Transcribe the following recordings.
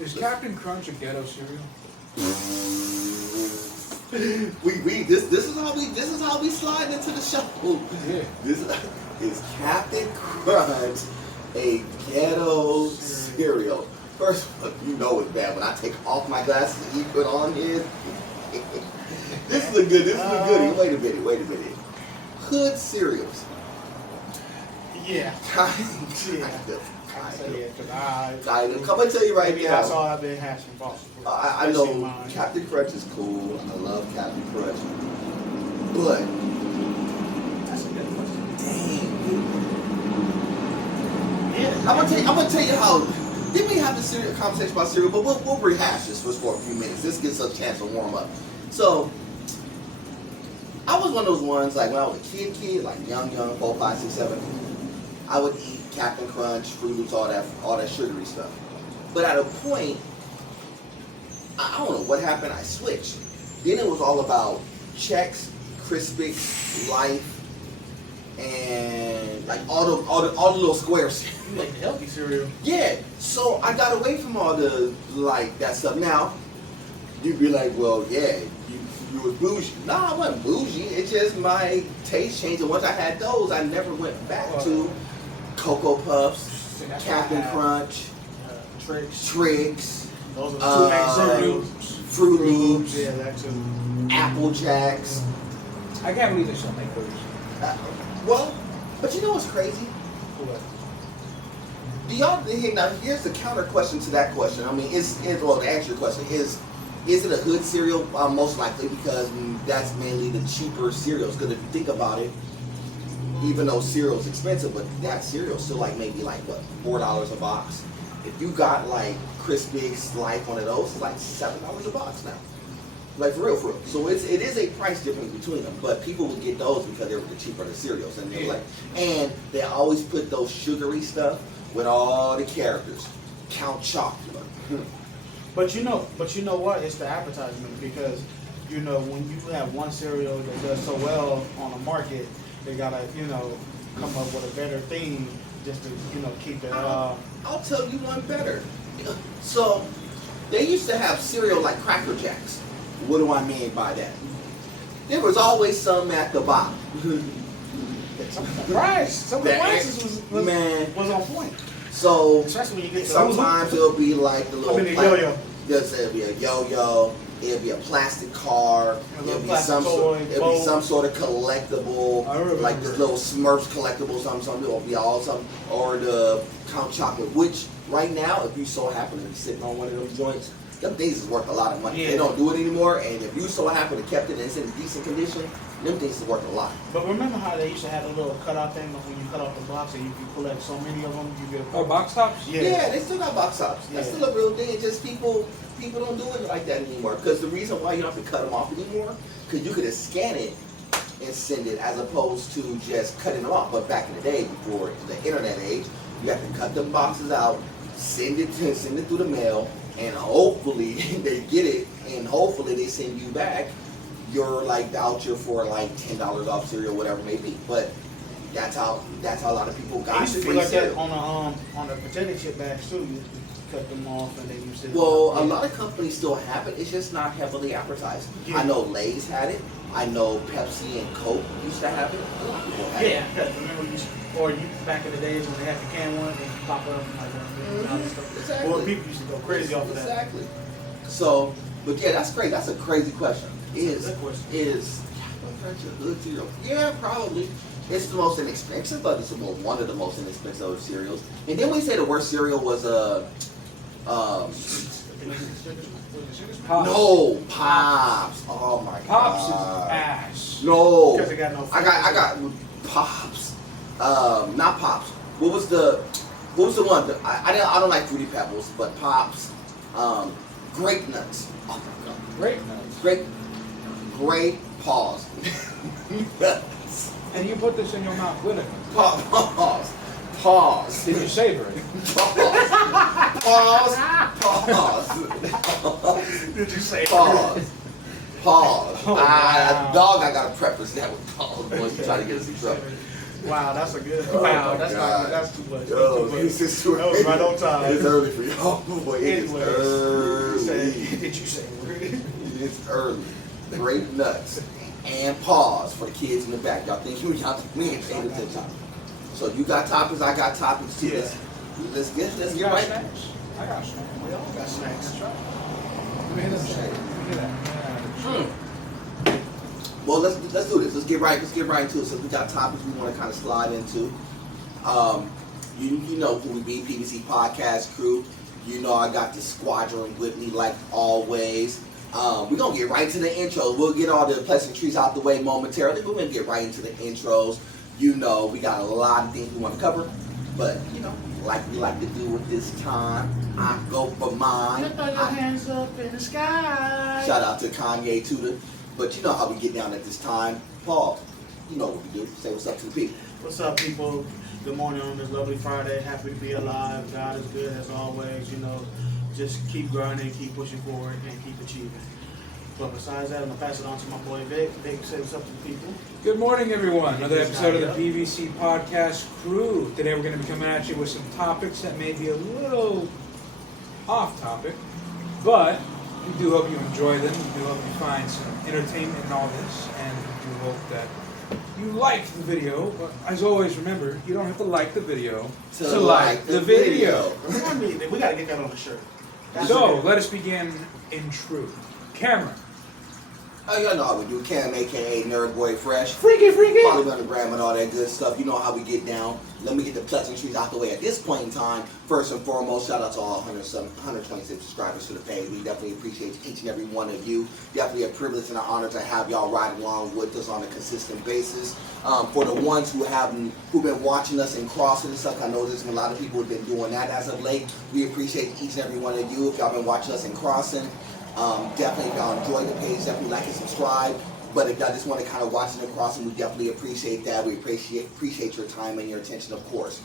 Is Captain Crunch a ghetto cereal? This is how we slide into the show. Yeah. This is Captain Crunch a ghetto cereal. First of all, you know it's bad when I take off my glasses and he put on his. This is a goodie. Wait a minute. Hood cereals. Yeah. I'm gonna tell you right now. That's all I've been hashing for. I know Captain Crunch is cool. I love Captain Crunch. But That's a good question. dang, Yeah. I'm gonna tell you how. Didn't we have this conversation about cereal? But we'll rehash this just for a few minutes. This gives us a chance to warm up. So I was one of those ones like when I was a kid, like young, 4, 5, 6, 7. I would eat Captain Crunch, Fruit Loops, all that sugary stuff. But at a point, I don't know what happened. I switched. Then it was all about Chex, Crispix, Life, and like all the little squares. You make healthy cereal. Yeah. So I got away from all the like that stuff. Now you'd be like, well, yeah, you was bougie. Nah, I wasn't bougie. It's just my taste changed. And once I had those, I never went back to Cocoa Puffs, Captain Crunch, Tricks. Those are the two main Fruit Loops, Yeah, that too. Apple Jacks. I can't believe they still make those. Well, but you know what's crazy? Do y'all now? Here's the counter question to that question. I mean, well, to answer your question, is it a hood cereal? Most likely because that's mainly the cheaper cereals. Because if you think about it, even though cereal's expensive, but that cereal still like maybe like what, $4 a box. If you got like Crispix, Life, one of those, it's like $7 a box now. Like for real. So it is a price difference between them, but people would get those because they were the cheaper the cereals, and they're like, and they always put those sugary stuff with all the characters. Count Chocula. But you know what? It's the advertisement because you know when you have one cereal that does so well on the market, they gotta come up with a better theme just to keep it. I'll tell you one better. So they used to have cereal like Cracker Jacks. What do I mean by that? There was always some at the bottom. Some of the prices was on point. So especially when you get sometimes it'll be like the little yo-yo. It'll be a yo-yo. It'll be a plastic car. It'll be some sort of collectible, like this little Smurfs collectible, something. It'll be all something, or the Count Chocolate, which right now, if you so happen to be sitting on one of those joints, them things is worth a lot of money. Yeah. They don't do it anymore, and if you so happen to kept it and it's in decent condition, them things is worth a lot. But remember how they used to have a little cutout thing when you cut off the box and you can collect so many of them, you get Oh, box tops? Yeah, they still got box tops. That's still a real thing. It's just people don't do it like that anymore. Because the reason why you don't have to cut them off anymore, because you could just scan it and send it as opposed to just cutting them off. But back in the day, before the internet age, you have to cut them boxes out, send it through the mail, and hopefully they get it, and hopefully they send you back your like voucher for like $10 off cereal, whatever it may be. But that's how a lot of people got it. Used to be free like cereal. that on the potato chip bags too. You cut them off and they used to. Well, a lot of companies still have it. It's just not heavily advertised. Yeah. I know Lay's had it. I know Pepsi and Coke used to have it. A lot of people had it. Yeah, because remember you back in the days when they had the can one, they pop up and like that. Exactly. Well, people used to go crazy off of that. Exactly. So, but yeah, that's great. That's a crazy question. Is Good question. Captain Crunch a hood cereal? Yeah, probably. It's the most inexpensive, but it's one of the most inexpensive of cereals. And then we say the worst cereal was Pops. no, Pops. Oh my Pops god. is ass. No. Because they got no I got Pops. Not Pops. What was the one? I don't like Fruity Pebbles, but Pops. Grape Nuts. Oh my god. Grape nuts. Grape Paws. And you put this in your mouth with it. Pause. Did you savor it? Pause. Did you say Pause. Oh, wow. Dog, I gotta preface that with pause, boy. You trying to get us in trouble. Wow, that's a good. Oh Wow, my that's God. not. That's too much. Yo, That's this too is much. That was right on time. It's early for y'all. Boy, it's Anyways, early. did you say word? It's early. Grape nuts. And pause for the kids in the back. Y'all think we ain't paying attention. So you got topics, I got topics too. Yeah. Let's get You got right. snacks? I got snacks. We all got snacks. Let me hit that shake. Let me hit that. Well, let's do this. Let's get right into it. So we got topics we want to kind of slide into. You know who we be, PVC Podcast Crew. You know I got the squadron with me like always. We're going to get right to the intros. We'll get all the pleasantries out the way momentarily. We're going to get right into the intros. You know, we got a lot of things we want to cover. But, you know, like we like to do at this time, I go for mine. Throw your hands up in the sky. Shout out to Kanye Tudor. But you know how we get down at this time. Paul, you know what we do. Say what's up to the people. What's up, people? Good morning on this lovely Friday. Happy to be alive. God is good as always. You know, just keep grinding, keep pushing forward, and keep achieving. But besides that, I'm going to pass it on to my boy Vic. Vic, say what's up to the people. Good morning, everyone. Another This episode of guy, the PVC Podcast Crew. Today we're going to be coming at you with some topics that may be a little off topic, but we do hope you enjoy them. We do hope you find some entertainment in all this, and we do hope that you like the video. But as always, remember, you don't have to like the video to like the video. We got to get that on the shirt. So, let us begin in truth. Cameron. Oh, y'all know how we do. Cam, a.k.a. Nerd Boy Fresh. Freaky. Follow me on the gram and all that good stuff. You know how we get down. Let me get the pleasantries out the way at this point in time. First and foremost, shout out to all 126 subscribers to the page. We definitely appreciate each and every one of you. Definitely a privilege and an honor to have y'all ride along with us on a consistent basis. For the ones who've been watching us in crossing and stuff, I know there's been a lot of people who've been doing that as of late. We appreciate each and every one of you. If y'all been watching us in crossing, definitely if y'all enjoy the page, definitely like and subscribe. But if y'all just want to kind of watch it across, we definitely appreciate that. We appreciate your time and your attention, of course.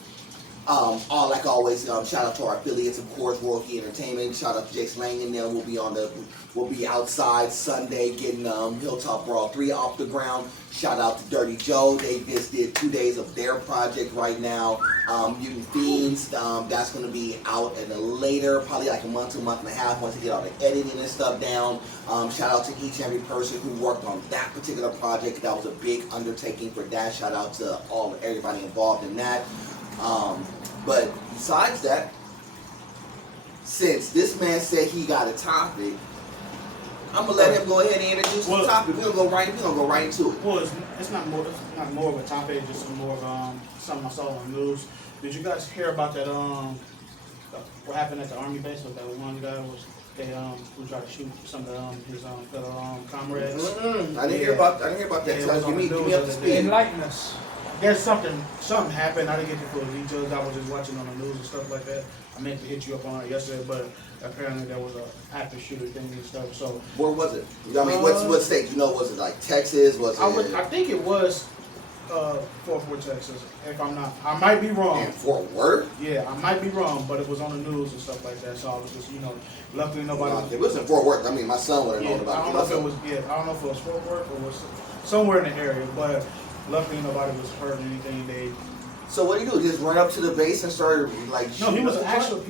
Like always, shout out to our affiliates, of course, World Key Entertainment. Shout out to Jason Lang and them. We'll be outside Sunday getting Hilltop Brawl 3 off the ground. Shout out to Dirty Joe. They just did 2 days of their project right now. Mutant Fiends, that's going to be out in a later, probably like a month to a month and a half once they get all the editing and stuff down. Shout out to each and every person who worked on that particular project. That was a big undertaking for that. Shout out to everybody involved in that. But besides that, since this man said he got a topic, I'm gonna let him go ahead and introduce the topic. We're gonna go right into it. Well, it's not more of a topic, just more of something I saw on the news. Did you guys hear about that? What happened at the Army base with that one guy who tried to shoot some of his fellow comrades? I didn't hear about that. Yeah, Give me up to speed. Enlighten us. There's something happened. I didn't get the full details. I was just watching on the news and stuff like that. I meant to hit you up on it yesterday, but apparently there was a active shooter thing and stuff. So where was it? I mean, what state? You know, was it like Texas? I think it was Fort Worth, Texas. If I'm not, I might be wrong. In Fort Worth? Yeah, I might be wrong, but it was on the news and stuff like that. So I was just, luckily nobody. If it was in Fort Worth, I mean, my son would have known about it. I don't know if it was Fort Worth or was somewhere in the area, but luckily nobody was hurt or anything. So what do you do? Just run up to the base and start like? No, he was an actual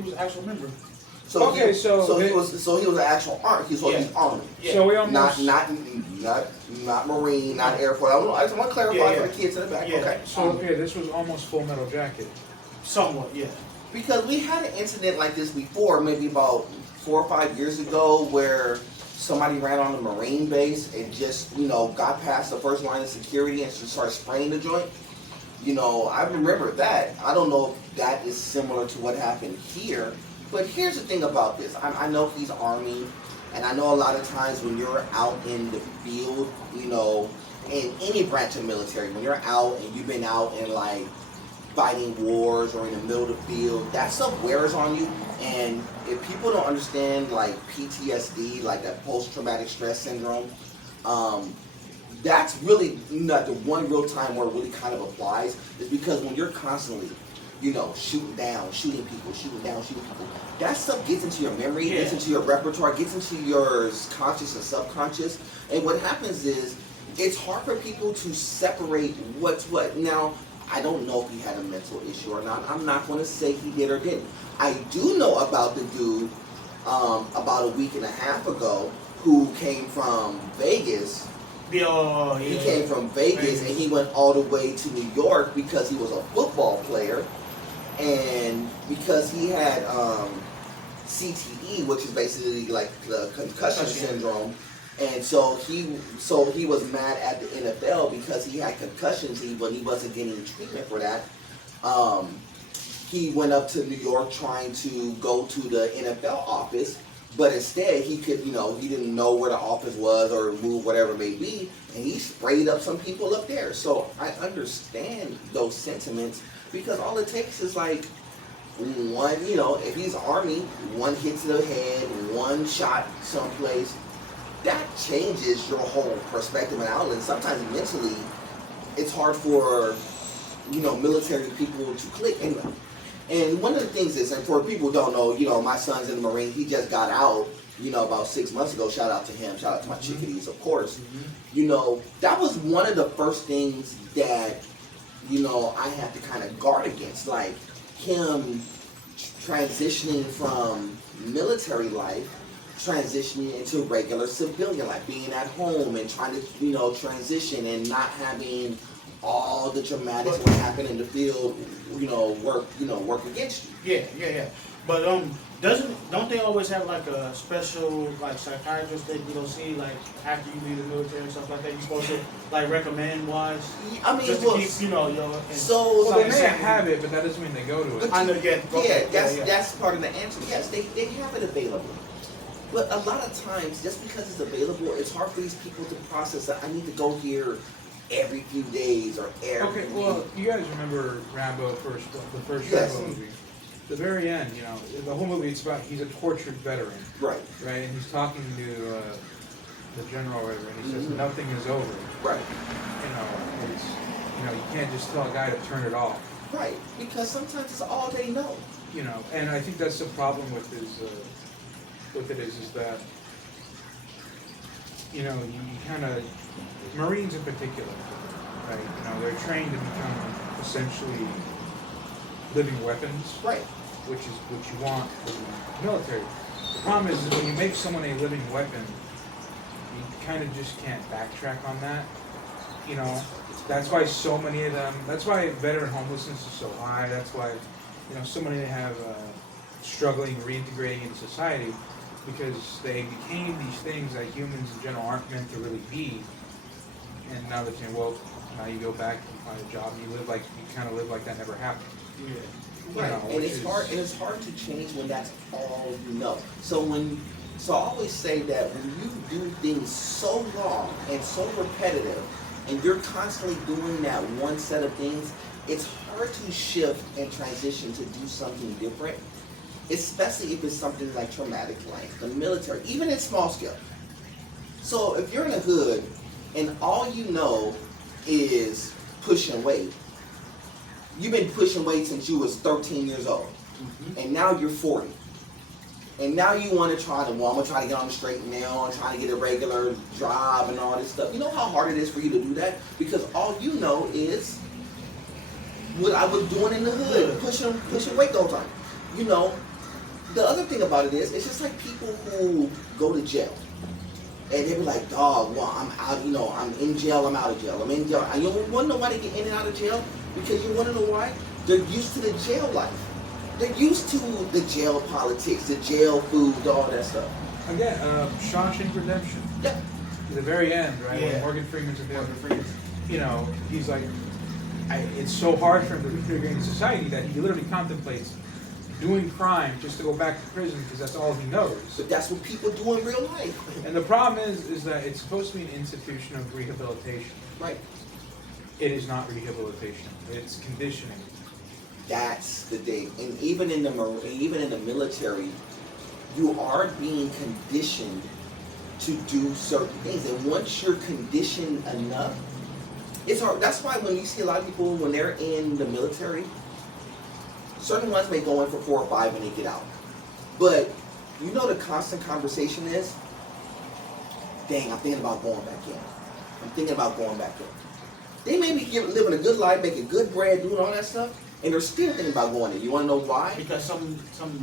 member. So he was an actual army. He's army. Yeah. So we almost not Marine, not Air Force. I just want to clarify for the kids in the back. Yeah. Okay. So this was almost Full Metal Jacket. Somewhat, yeah. Because we had an incident like this before, maybe about 4 or 5 years ago, where somebody ran on the Marine base and just, got past the first line of security and just started spraying the joint. I remember that. I don't know if that is similar to what happened here, but here's the thing about this. I know he's Army, and I know a lot of times when you're out in the field, in any branch of military, when you're out and you've been out in like fighting wars or in the middle of the field, that stuff wears on you. And if people don't understand like PTSD, like that post-traumatic stress syndrome, that's really not the one real time where it really kind of applies, is because when you're constantly, shooting people, that stuff gets into your memory, gets into your repertoire, gets into your conscious and subconscious. And what happens is, it's hard for people to separate what's what. Now, I don't know if he had a mental issue or not. I'm not going to say he did or didn't. I do know about the dude about a week and a half ago who came from Vegas. He came from Vegas and he went all the way to New York because he was a football player, and because he had CTE, which is basically like the concussion syndrome. And so he was mad at the NFL because he had concussions, but he wasn't getting treatment for that. He went up to New York trying to go to the NFL office, but instead he could, he didn't know where the office was or move, whatever it may be, and he sprayed up some people up there. So I understand those sentiments, because all it takes is like one, if he's Army, one hit to the head, one shot someplace. That changes your whole perspective and outlook. Sometimes mentally, it's hard for, military people to click. And one of the things is, and for people who don't know, my son's in the Marine. He just got out, about 6 months ago. Shout out to him. Shout out to my chickadees, of course. That was one of the first things that, I had to kind of guard against. Like him transitioning from military life, transitioning into regular civilian life, being at home and trying to, transition and not having all the dramatics what happened in the field, work against you. Yeah. But don't they always have like a special psychiatrist that you see after you leave the military and stuff like that? You're supposed to recommend wise. I mean, just to keep they may have it, but that doesn't mean they go to it. I know. That's part of the answer. Yes, they have it available. But a lot of times, just because it's available, it's hard for these people to process that. I need to go here every few days or every week. Well, you guys remember Rambo the first Yes. Rambo movie? The very end, the whole movie, it's about he's a tortured veteran. Right. Right, and he's talking to the general or whatever, and he says, nothing is over. Right. It's, you can't just tell a guy to turn it off. Right, because sometimes it's all they know. And I think that's the problem with it is that, you kind of, Marines in particular, right, they're trained to become essentially living weapons. Right. Which is what you want for the military. The problem is that when you make someone a living weapon, you kind of just can't backtrack on that. That's why so many of them, that's why veteran homelessness is so high. That's why, so many have struggling reintegrating into society, because they became these things that humans in general aren't meant to really be. And now they're saying, well, now you go back, you find a job, and you kind of live like that never happened. Yeah. Right, and it's hard to change when that's all you know. So I always say that when you do things so long and so repetitive, and you're constantly doing that one set of things, it's hard to shift and transition to do something different, especially if it's something like traumatic, like the military, even in small scale. So if you're in a hood and all you know is pushing weight, you've been pushing weight since you was 13 years old, and now you're 40. And now you want to I'm going to try to get on the straight and narrow and try to get a regular job and all this stuff. You know how hard it is for you to do that? Because all you know is what I was doing in the hood, pushing weight all the time. The other thing about it is, it's just like people who go to jail. And they be like, dog, well, I'm out, I'm in jail, I'm out of jail, I'm in jail. And you want to know why they get in and out of jail? Because you want to know why? They're used to the jail life. They're used to the jail politics, the jail food, all that stuff. Again, Shawshank Redemption. Yeah. At the very end, right? Yeah. When Morgan Freeman's at the end, he's like, it's so hard for him to reintegrate into society that he literally contemplates doing crime just to go back to prison because that's all he knows. But that's what people do in real life. And the problem is that it's supposed to be an institution of rehabilitation. Right. It is not rehabilitation. It's conditioning. That's the thing. And even in the military, you are being conditioned to do certain things. And once you're conditioned enough, it's hard. That's why when you see a lot of people, when they're in the military, certain ones may go in for 4 or 5 and they get out. But the constant conversation is, dang, I'm thinking about going back in. I'm thinking about going back in. They may be living a good life, making good bread, doing all that stuff, and they're still thinking about going there. You want to know why? Because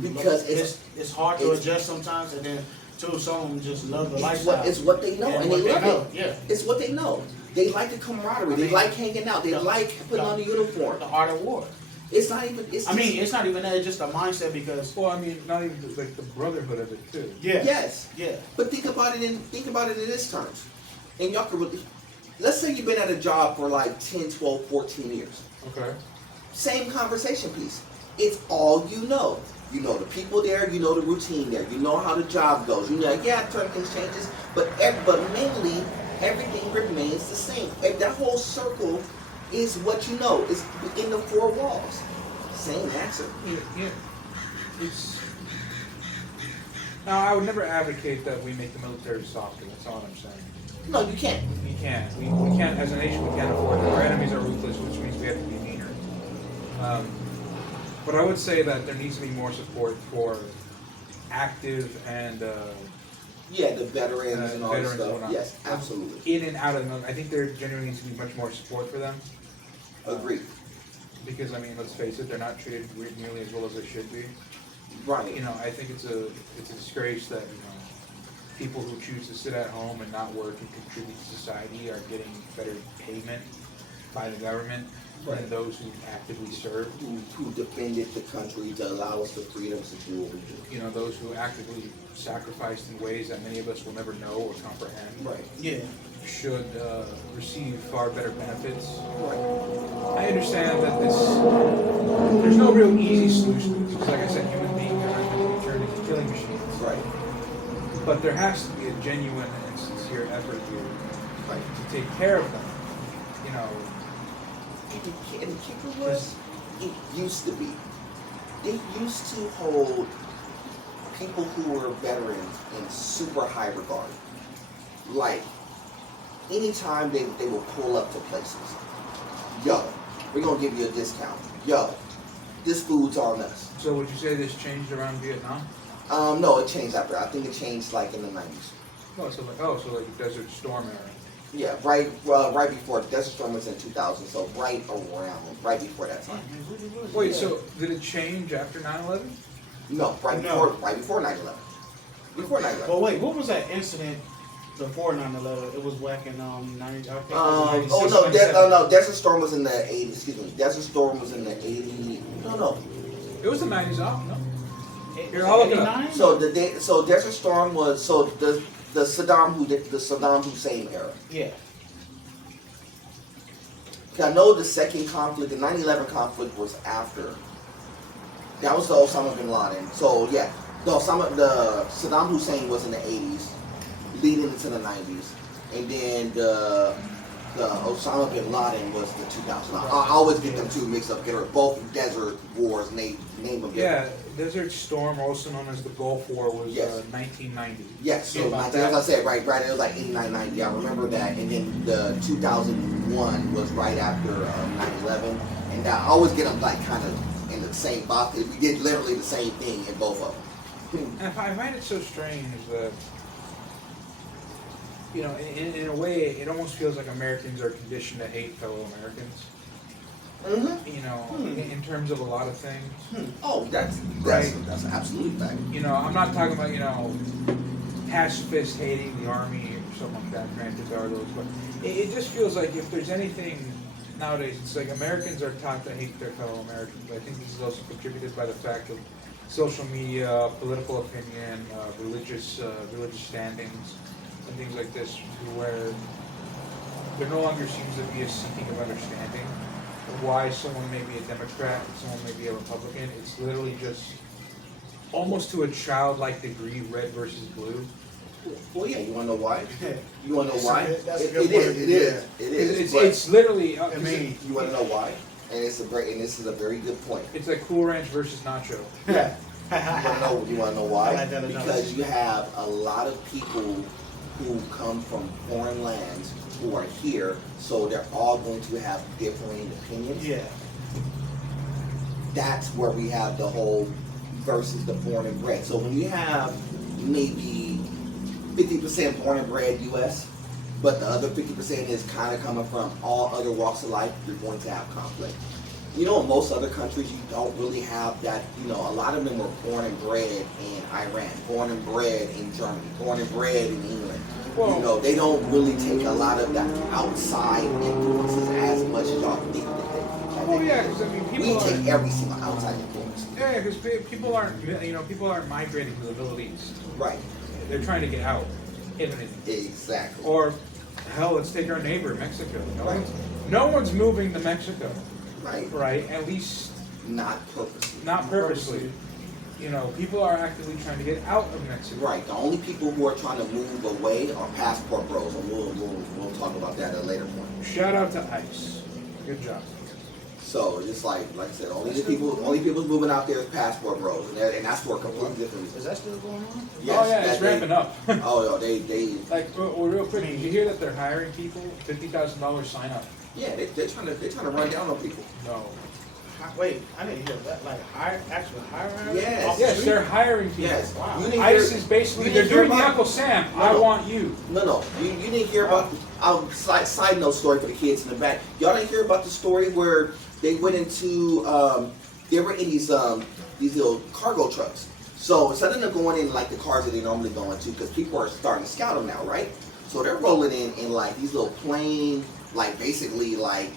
Because it's hard to adjust sometimes, and then too, some of them just love the lifestyle. It's what they know, and what they love know. it. Yeah. It's what they know. They like the camaraderie. They like hanging out. They like putting on the uniform. The art of war. It's not even. It's it's not even that. It's just a mindset because. Well, I mean, not even like the brotherhood of it too. Yeah. Yes. Yeah. But think about it in this terms. And y'all could really, let's say you've been at a job for like 10, 12, 14 years. Okay. Same conversation piece. It's all you know. You know the people there, you know the routine there, you know how the job goes. You know, yeah, certain things changes, but mainly everything remains the same. And that whole circle is what you know. It's in the four walls. Same answer. Yeah. It's. Now, I would never advocate that we make the military softer. That's all I'm saying. No, you can't. We can't. We can't, as a nation, we can't afford it. Our enemies are ruthless, which means we have to be meaner. But I would say that there needs to be more support for active and Yeah, the veterans and all that veterans and stuff. whatnot. Yes, absolutely. In and out of the military. I think there genuinely needs to be much more support for them. Agreed. Because, I mean, let's face it, they're not treated nearly as well as they should be. Right. You know, I think it's a disgrace that, you know, people who choose to sit at home and not work and contribute to society are getting better payment by the government than those who actively serve. Who defended the country to allow us the freedoms to do what we do. You know, those who actively sacrificed in ways that many of us will never know or comprehend. Right. Yeah. Should receive far better benefits. Right. I understand that there's no real easy solution because, like I said, human beings are not going to be turned into killing machines. Right. But there has to be a genuine and sincere effort here to take care of them. You know, And the kicker was, it used to be. They used to hold people who were veterans in super high regard. Like, anytime they will pull up to places, yo, we're going to give you a discount. Yo, this food's on us. so would you say this changed around Vietnam? No, it changed after. I think it changed like in the 90s. So like Desert Storm era. Yeah, right before Desert Storm was in 2000, so right before that time. Wait, so did it change after 9/11? No, right before 9/11. Before 9/11. Well, wait, what was that incident before 9/11? It was back in 90. I think it was 96, no, 97. Desert Storm was in the 80s. Excuse me, Desert Storm was in the 80s. No. It was the 90s off, no? It Here, was I'll look it up. 89? So Desert Storm was the Saddam Hussein era. Yeah. I know the second conflict, the 9/11 conflict, was after. That was the Osama bin Laden. So yeah, the Saddam Hussein was in the 80s, leading into the 90s, and then the Osama bin Laden was the 2000s. I always get them two mixed up. They're both desert wars. Name them. Yeah, Desert Storm, also known as the Gulf War, was Yes. 1990. Yes, so about as I that? said, right, it was like 89, 90, I remember that, and then the 2001 was right after 9/11, and I always get them like kind of in the same box. We did literally the same thing in both of them. And I find it so strange that, you know, in a way, it almost feels like Americans are conditioned to hate fellow Americans. Mm-hmm. You know, in terms of a lot of things. Oh, that's an absolute fact. You know, I'm not talking about, you know, pacifists hating the army or something like that. Granted, there are those, but it just feels like if there's anything nowadays, it's like Americans are taught to hate their fellow Americans. But I think this is also contributed by the fact of social media, political opinion, religious standings, and things like this, where there no longer seems to be a seeking of understanding of why someone may be a Democrat, someone may be a Republican. It's literally just almost to a childlike degree, red versus blue. Well, yeah, you want to know why? You want to know why? That's a It good is. It's literally. I mean, You want to know why? And this is a very good point. it's like Cool Ranch versus Nacho. Yeah. You want to know why? I like that Because analogy. you have a lot of people who come from foreign lands who are here, so they're all going to have differing opinions. Yeah. That's where we have the whole versus the born and bred. So when you have maybe 50% born and bred U.S., But the other 50% is kind of coming from all other walks of life. You're going to have conflict. You know, in most other countries, you don't really have that. You know, a lot of them were born and bred in Iran, born and bred in Germany, born and bred in England. Well, you know, they don't really take a lot of that outside influences as much as y'all think they do. Oh yeah, because I mean, people We are. take every single outside influence. Yeah, because people aren't, people aren't migrating to the Middle East. Right. They're trying to get out, imminently. Exactly. Or, hell, let's take our neighbor, Mexico. Right. No one's moving to Mexico, Right. right? At least Not purposely. not purposely. You know, people are actively trying to get out of Mexico. Right. The only people who are trying to move away are passport bros, and we'll talk about that at a later point. Shout out to ICE. Good job. So just like I said, only people moving out there is passport bros, and that's for a completely different reason. Is that still going on? Yes, oh yeah, it's ramping up. Oh, they Like, real quick, did you hear that they're hiring people? $50,000 sign up. yeah, they're trying to run down on people. No. Wait, I didn't hear that. Like, actually hiring? Yes. Off the Yes, street? they're hiring people. Yes. Wow. You didn't ICE hear- is basically, you they're didn't hear doing the about- Uncle Sam, No, I no. want you. No. You didn't hear about. Side note story for the kids in the back. Y'all didn't hear about the story where they went into. They were in these little cargo trucks. So instead of them going in like the cars that they normally go into, because people are starting to scout them now, right? So they're rolling in like these little plain, like basically like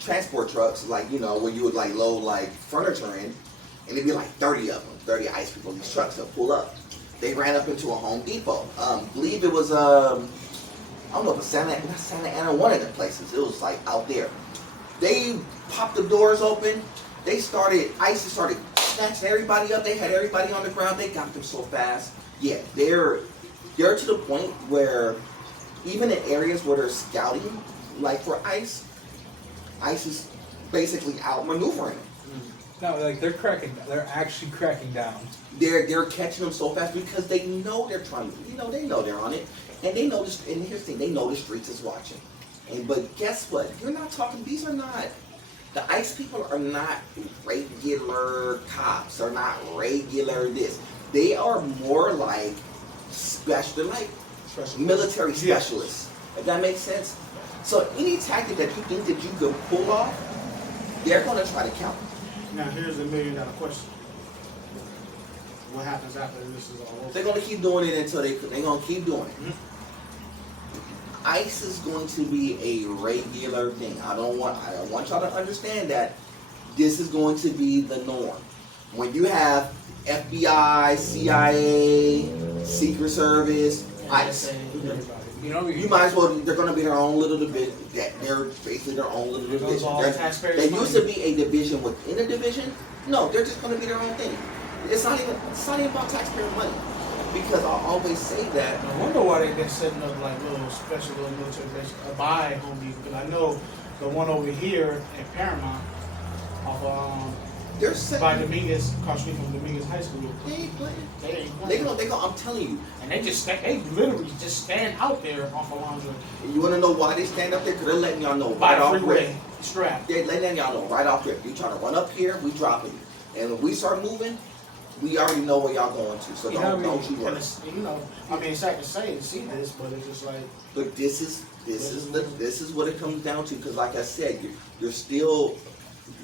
transport trucks, like you know where you would like load like furniture in, and it'd be like 30 of them, 30 ICE people in these trucks that pull up. They ran up into a Home Depot. Believe it was I don't know if it's not Santa Ana, one of the places. It was like out there. They popped the doors open. ICE started snatching everybody up. They had everybody on the ground. They got them so fast. Yeah, they're to the point where even in areas where they're scouting, like for ICE is basically outmaneuvering them. No, like they're actually cracking down. They're catching them so fast because they know they're trying to, they know they're on it. And they know this, and here's the thing, they know the streets is watching. But guess what? The ICE people are not regular cops, they're not regular this. They are more like they're like military specialists, if that makes sense. So any tactic that you think that you could pull off, they're gonna try to counter. Now, here's $1 million question. What happens after this is all over? They're gonna keep doing it until they're gonna keep doing it. ICE is going to be a regular thing. I want y'all to understand that this is going to be the norm. When you have FBI, CIA, Secret Service, ICE, you might as well. They're going to be their own little division. They're basically their own little division. They used to be a division within a division. No, they're just going to be their own thing. It's not even about taxpayer money. Because I always say that. I wonder why they've been setting up like little special little military bases by Home Depot. Because I know the one over here at Paramount, off by Dominguez, across the street from Dominguez High School. They ain't playing. They ain't They playing. go. I'm telling you. And they literally just stand out there off Alonzo. You want to know why they stand up there? Because they're letting y'all know By right the off freeway, rip. strapped. They're letting y'all know right off rip. You try to run up here, we dropping you. And when we start moving, we already know where y'all going to. So don't you worry. It's sad to say and see this, but it's just like. But this is what it comes down to. Because like I said, you're still,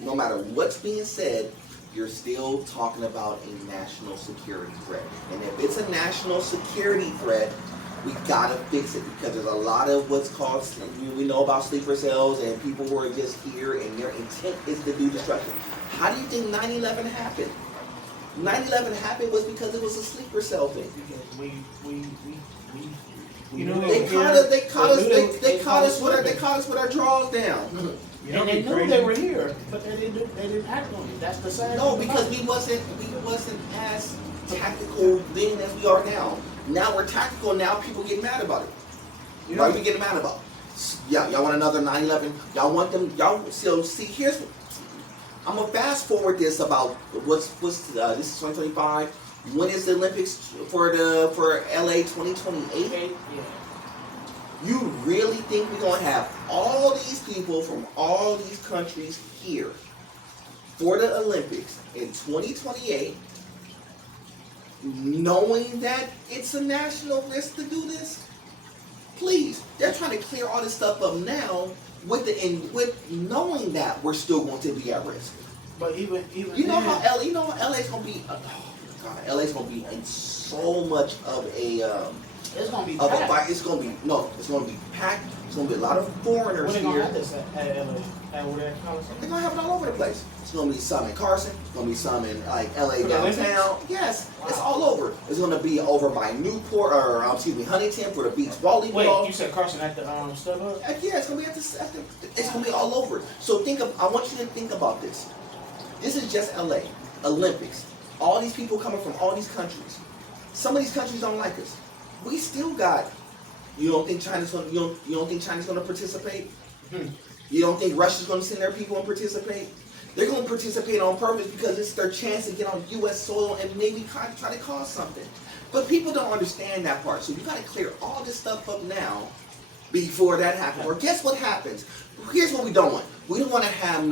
no matter what's being said, you're still talking about a national security threat. And if it's a national security threat, we gotta fix it, because there's a lot of what's called, we know about sleeper cells and people who are just here and their intent is to do destruction. How do you think 9/11 happened? 9/11 happened was because it was a sleeper cell thing. They caught us with our drawers down. And they knew they were here, but they didn't act on it. That's the sad No, thing because about we wasn't as tactical then as we are now. Now we're tactical. Now people get mad about it. Why are we getting mad about? Yeah, y'all want another 9/11? Y'all want them? Y'all see? Here's. I'm gonna fast forward this about what's this is 2025. When is the Olympics for LA 2028? Yeah. You really think we're gonna have all these people from all these countries here for the Olympics in 2028, knowing that it's a national risk to do this? Please, they're trying to clear all this stuff up now with knowing that we're still going to be at risk. But even you know how LA's gonna be. Oh my God, LA's gonna be in so much of a. It's gonna be packed. It's gonna be packed. It's gonna be a lot of foreigners Where they here. gonna have this at LA? At where that Coliseum? They're gonna have it all over the place. It's gonna be some in Carson. It's gonna be some in like LA downtown. Yes, wow. It's all over. It's gonna be over by Newport or Huntington for the beach volleyball. Wait, you said Carson at the StubHub? Yeah, it's gonna be it's gonna be all over. So I want you to think about this. This is just LA Olympics. All these people coming from all these countries. Some of these countries don't like us. We still got. You don't think China's gonna participate? Mm-hmm. You don't think Russia's gonna send their people and participate? They're gonna participate on purpose because it's their chance to get on U.S. soil and maybe try to cause something. But people don't understand that part. So you gotta clear all this stuff up now before that happens. Or guess what happens? Here's what we don't want. We don't want to have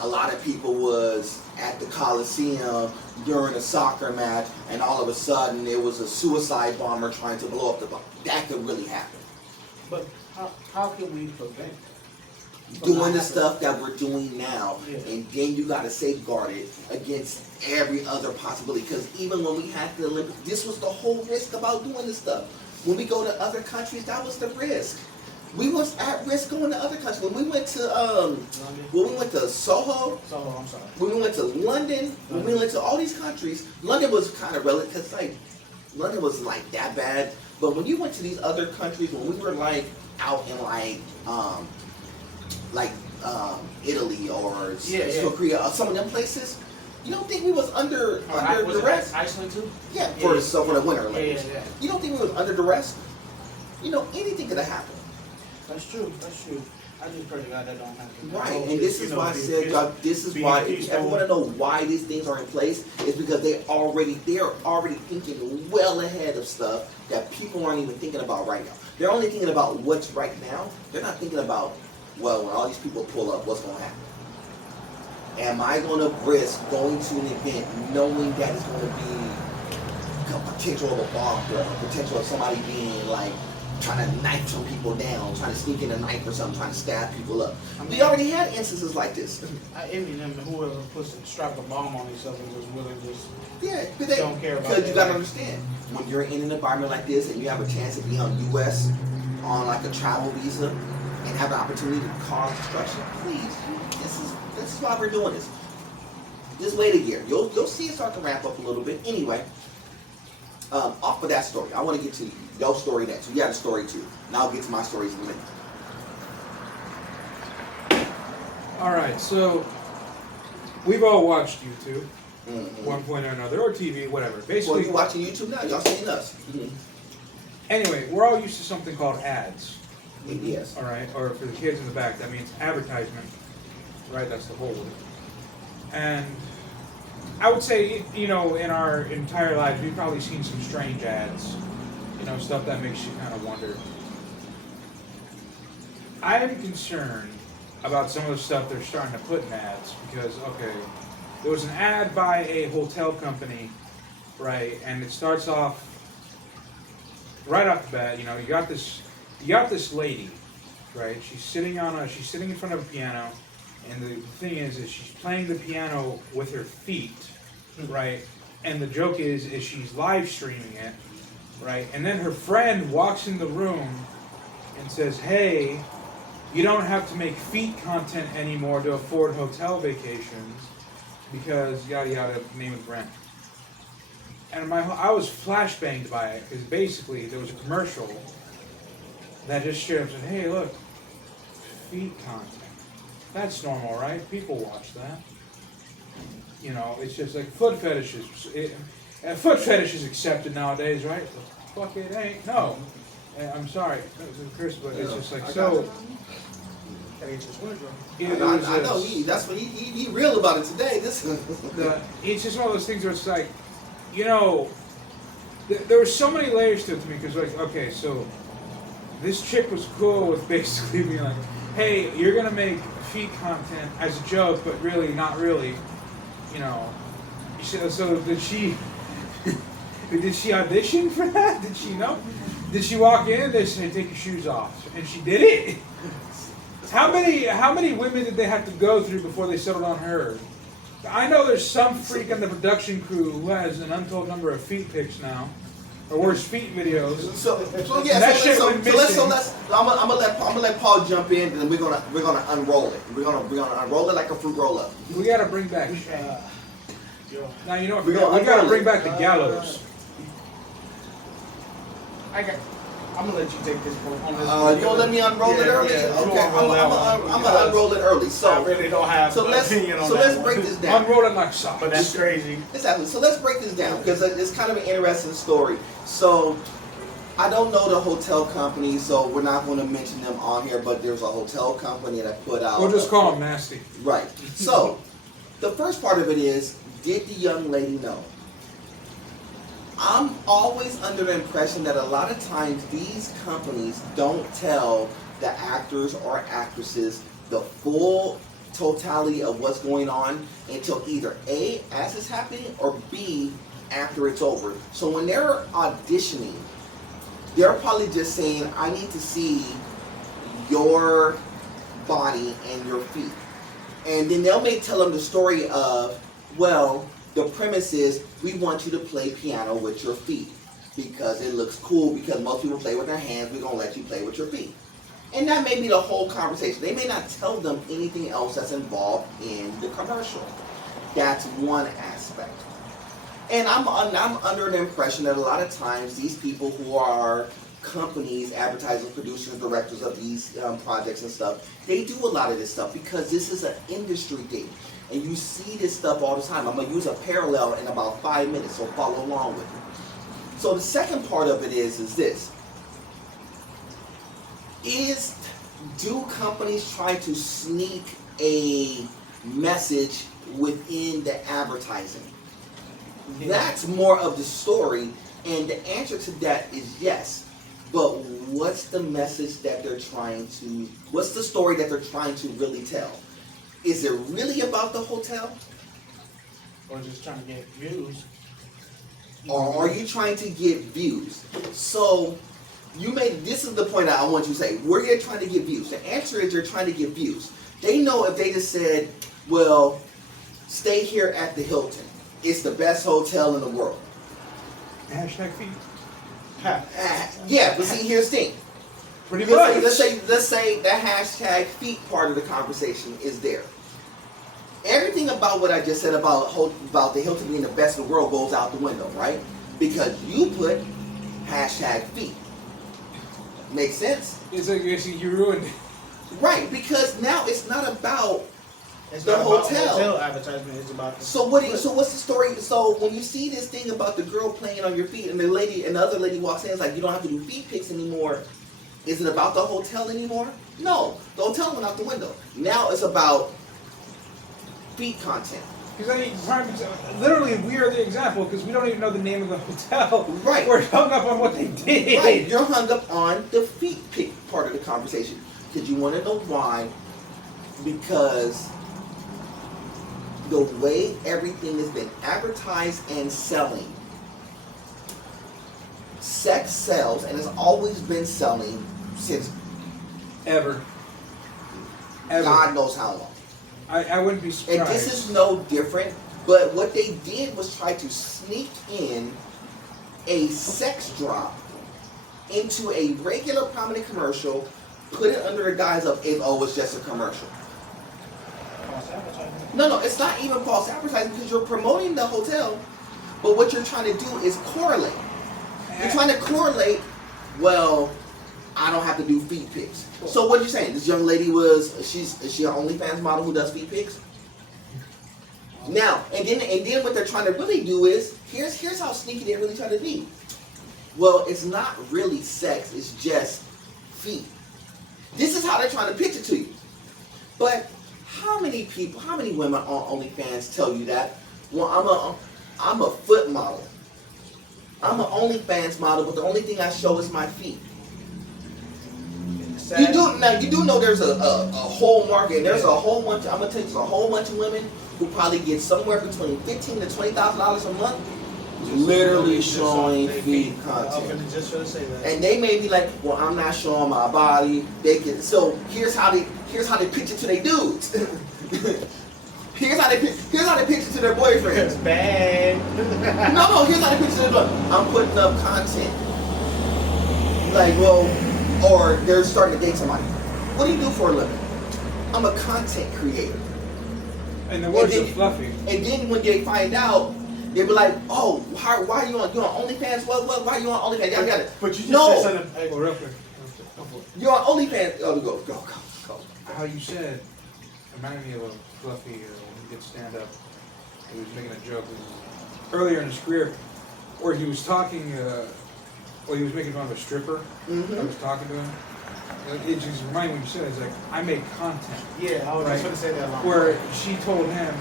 a lot of people was at the Coliseum during a soccer match, and all of a sudden there was a suicide bomber trying to blow up the bomb. That could really happen. But how can we prevent doing the stuff that we're doing now, and then you got to safeguard it against every other possibility. Because even when we had the Olympics, this was the whole risk about doing this stuff. When we go to other countries, that was the risk. We was at risk going to other countries. When we went to Soho, I'm sorry. when we went to London, when we went to all these countries, London was kind of relative because London was like that bad. But when you went to these other countries, when we were like out in Italy or Korea or some of them places, you don't think we was under duress? Iceland too? Yeah, for the Winter Olympics. Yeah. You don't think we was under duress? Anything could have happened. That's true. I just pray to God that don't happen. Right, and this is why I said, God, this is why, if you ever want to know why these things are in place, it's because they're already thinking well ahead of stuff that people aren't even thinking about right now. They're only thinking about what's right now. They're not thinking about, when all these people pull up, what's going to happen? Am I going to risk going to an event knowing that it's going to be a potential of a bomb threat, potential of somebody being trying to knife some people down, trying to sneak in a knife or something, trying to stab people up. We already had instances like this. I envy them, whoever strap a bomb on themselves and just really but they don't care about because you gotta understand, when you're in an environment like this and you have a chance to be on U.S. on a travel visa and have an opportunity to cause destruction, please, this is why we're doing this. Just wait a year. You'll see it start to ramp up a little bit. Anyway, off of that story, I want to get to your story next. You got a story too. And I'll get to my stories in a minute. Alright, so we've all watched YouTube, Mm-hmm. one point or another, or TV, whatever. Basically, you're watching YouTube now. Y'all seeing us. Mm-hmm. Anyway, we're all used to something called ads. Yes. Alright, or for the kids in the back, that means advertisement. Right, that's the whole word. And I would say, in our entire lives, we've probably seen some strange ads. Stuff that makes you kind of wonder. I am concerned about some of the stuff they're starting to put in ads because, there was an ad by a hotel company, right, and it starts off right off the bat. You got this lady, right? She's sitting in front of a piano, and the thing is she's playing the piano with her feet, right? And the joke is she's live streaming it. Right, and then her friend walks in the room and says, "Hey, you don't have to make feet content anymore to afford hotel vacations because yada yada, name of brand." And I was flashbanged by it because basically there was a commercial that just straight up said, "Hey, look, feet content. That's normal, right? People watch that. It's just like foot fetishes." And foot fetish is accepted nowadays, right? The fuck it ain't. No. I'm sorry, Chris, but it's just like so. I know that's what he real about it today. It's just one of those things where it's like, there were so many layers to it to me because so this chick was cool with basically being like, "Hey, you're gonna make feet content as a joke, but really not really, So did she? Did she audition for that? Did she know? Did she walk in? They say take your shoes off, and she did it. How many women did they have to go through before they settled on her? I know there's some freak on the production crew who has an untold number of feet pics now, or worse, feet videos. I'm gonna let Paul jump in, and we're gonna unroll it. We're gonna unroll it like a fruit roll up. We gotta bring back. Now you know what? We gotta bring back the gallows. I'm gonna let you take this one. You gonna let me unroll it early? Yeah, okay, I'm gonna unroll it early. So I really don't have an opinion on that. Let's break this down. Unroll it like socks. But that's crazy. Exactly. So let's break this down because it's kind of an interesting story. So I don't know the hotel company, so we're not going to mention them on here. But there's a hotel company that put out. We'll just call them nasty. Right. So the first part of it is, did the young lady know? I'm always under the impression that a lot of times these companies don't tell the actors or actresses the full totality of what's going on until either A, as it's happening, or B, after it's over. So when they're auditioning, they're probably just saying, I need to see your body and your feet. And then they may tell them the story of, well, the premise is we want you to play piano with your feet because it looks cool, because most people play with their hands, we're going to let you play with your feet. And that may be the whole conversation. They may not tell them anything else that's involved in the commercial. That's one aspect. And I'm under the impression that a lot of times these people who are companies, advertisers, producers, directors of these projects and stuff, they do a lot of this stuff because this is an industry thing. And you see this stuff all the time. I'm going to use a parallel in about 5 minutes, so follow along with me. So the second part of it is this. Do companies try to sneak a message within the advertising? That's more of the story, and the answer to that is yes. But what's the message that what's the story that they're trying to really tell? Is it really about the hotel? Or just trying to get views? Or are you trying to get views? So, this is the point that I want you to say. Were you trying to get views? The answer is you're trying to get views. They know if they just said, well, stay here at the Hilton. It's the best hotel in the world. Hashtag feet. Yeah, but see, here's the thing. Pretty much. Let's say the hashtag feet part of the conversation is there. Everything about what I just said about the Hilton being the best in the world goes out the window, right? Because you put hashtag feet. Make sense? It's like you ruined it. Right, because now it's not about It's the not about hotel. hotel advertisement. It's about the So what's the story? So when you see this thing about the girl playing on your feet and the other lady walks in, it's like you don't have to do feet pics anymore. Is it about the hotel anymore? No, the hotel went out the window. Now it's about feet content. Because literally, we are the example because we don't even know the name of the hotel. Right. We're hung up on what they did. Right. You're hung up on the feet pic part of the conversation. Because you want to know why? Because the way everything has been advertised and selling, sex sells and has always been selling since Ever. God knows how long. I wouldn't be surprised. And this is no different, but what they did was try to sneak in a sex drop into a regular prominent commercial, put it under the guise of, it's just a commercial. false advertising. No, it's not even false advertising because you're promoting the hotel, but what you're trying to do is correlate. You're trying to correlate, well, I don't have to do feet pics. So what you're saying, this young lady is she an OnlyFans model who does feet pics? Now, and then what they're trying to really do is, here's how sneaky they really try to be. Well, it's not really sex, it's just feet. This is how they're trying to pitch it to you. But how many women on OnlyFans tell you that? Well, I'm a foot model. I'm an OnlyFans model, but the only thing I show is my feet. You do know there's a whole market. There's a whole bunch. I'm gonna tell you, there's a whole bunch of women who probably get somewhere between $15,000 to $20,000 a month literally showing feet I'm content. just gonna say that. And they may be like, well, I'm not showing my body. They can. So here's how they pitch it to their dudes. here's how they pitch it to their boyfriends. It's bad. No, here's how they pitch it to their boyfriend. I'm putting up content. Like, well, or they're starting to date somebody. What do you do for a living? I'm a content creator. And the words are fluffy. And then when they find out, they be like, "Oh, why are you on OnlyFans? What? Why are you on OnlyFans? I got it." But you just no, said something. Hey, Real quick. you're on OnlyFans. Oh, go. How you said reminded me of a fluffy when he did stand up. He was making a joke. It was earlier in his career, where he was talking. He was making fun of a stripper. I was talking to him. It just reminded me what you said. It's like, I make content. Yeah, I was Right. just gonna say that. Where she told him,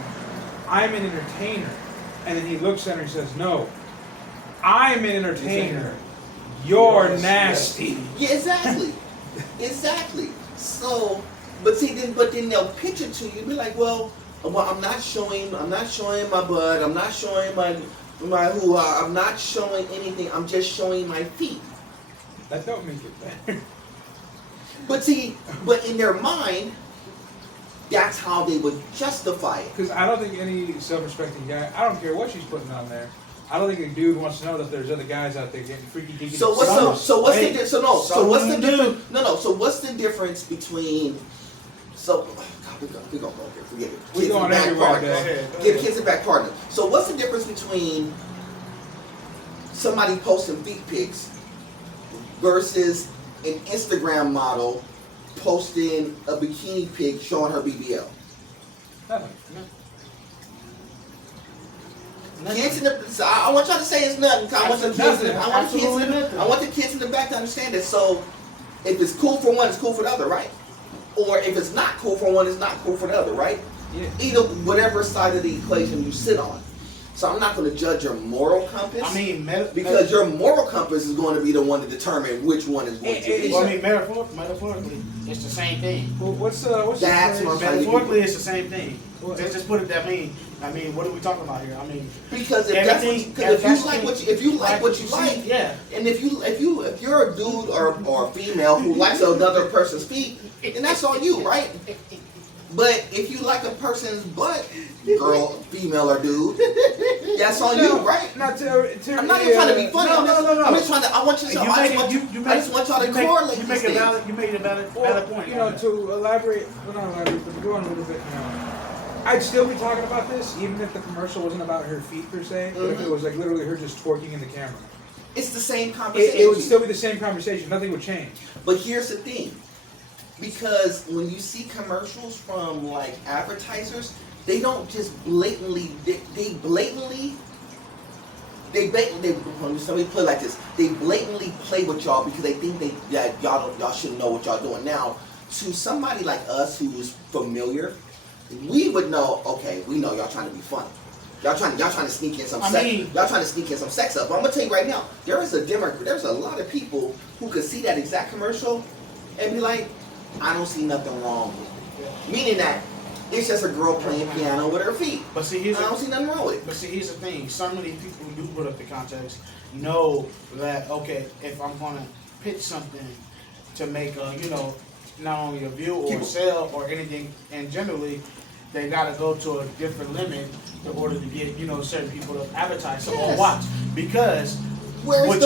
I'm an entertainer. And then he looks at her and says, no, I'm an entertainer. You're nasty. Yeah, exactly. Exactly. So, but then they'll pitch it to you and be like, well, I'm not showing my butt, I'm not showing my hoo-ha, I'm not showing anything, I'm just showing my feet. That don't make it better. But in their mind, that's how they would justify it. Because I don't think any self-respecting guy, I don't care what she's putting on there, I don't think a dude wants to know that there's other guys out there getting freaky deaky. So what's the difference between we're gonna go here, forget it. We're going everywhere, man. Get kids in back partner. So what's the difference between somebody posting feet pics versus an Instagram model posting a bikini pic showing her BBL? Nothing. Kids in the, so I want y'all to say it's nothing. I want the kids in the back to understand it. So if it's cool for one, it's cool for the other, right? Or if it's not cool for one, it's not cool for the other, right? Yeah. Either whatever side of the equation you sit on. So I'm not going to judge your moral compass. I mean, because your moral compass is going to be the one to determine which one is going to be. Well, I mean, metaphorically, it's the same thing. Well, what's that's what I'm trying to metaphorically, it's the same thing. Just put it that mean. I mean, what are we talking about here? I mean, because if you like what you like, yeah. And if you're a dude or a female who likes another person's feet, then that's on you, right? But if you like a person's butt, girl, female or dude, that's on you, right? I'm not even trying to be funny. I'm just trying to. I want you to. I just want y'all to correlate. You made a valid point. You know, to elaborate, but to go on a little bit, I'd still be talking about this, even if the commercial wasn't about her feet per se, but if it was like literally her just twerking in the camera. It's the same conversation. It would still be the same conversation. Nothing would change. But here's the thing. Because when you see commercials from like advertisers, they don't just blatantly, somebody play like this, they blatantly play with y'all because they think y'all should know what y'all doing. Now, to somebody like us who's familiar, we would know, okay, we know y'all trying to be funny. Y'all trying to sneak in some sex up. But I'm gonna tell you right now, there's a lot of people who could see that exact commercial and be like, I don't see nothing wrong with it. Meaning that it's just a girl playing piano with her feet. But see, I don't see nothing wrong with it. But see, here's the thing. So many people who do put up the context know that, okay, if I'm going to pitch something to make not only a view or sell or anything, and generally, they got to go to a different limit in order to get, certain people to advertise or watch. Because where's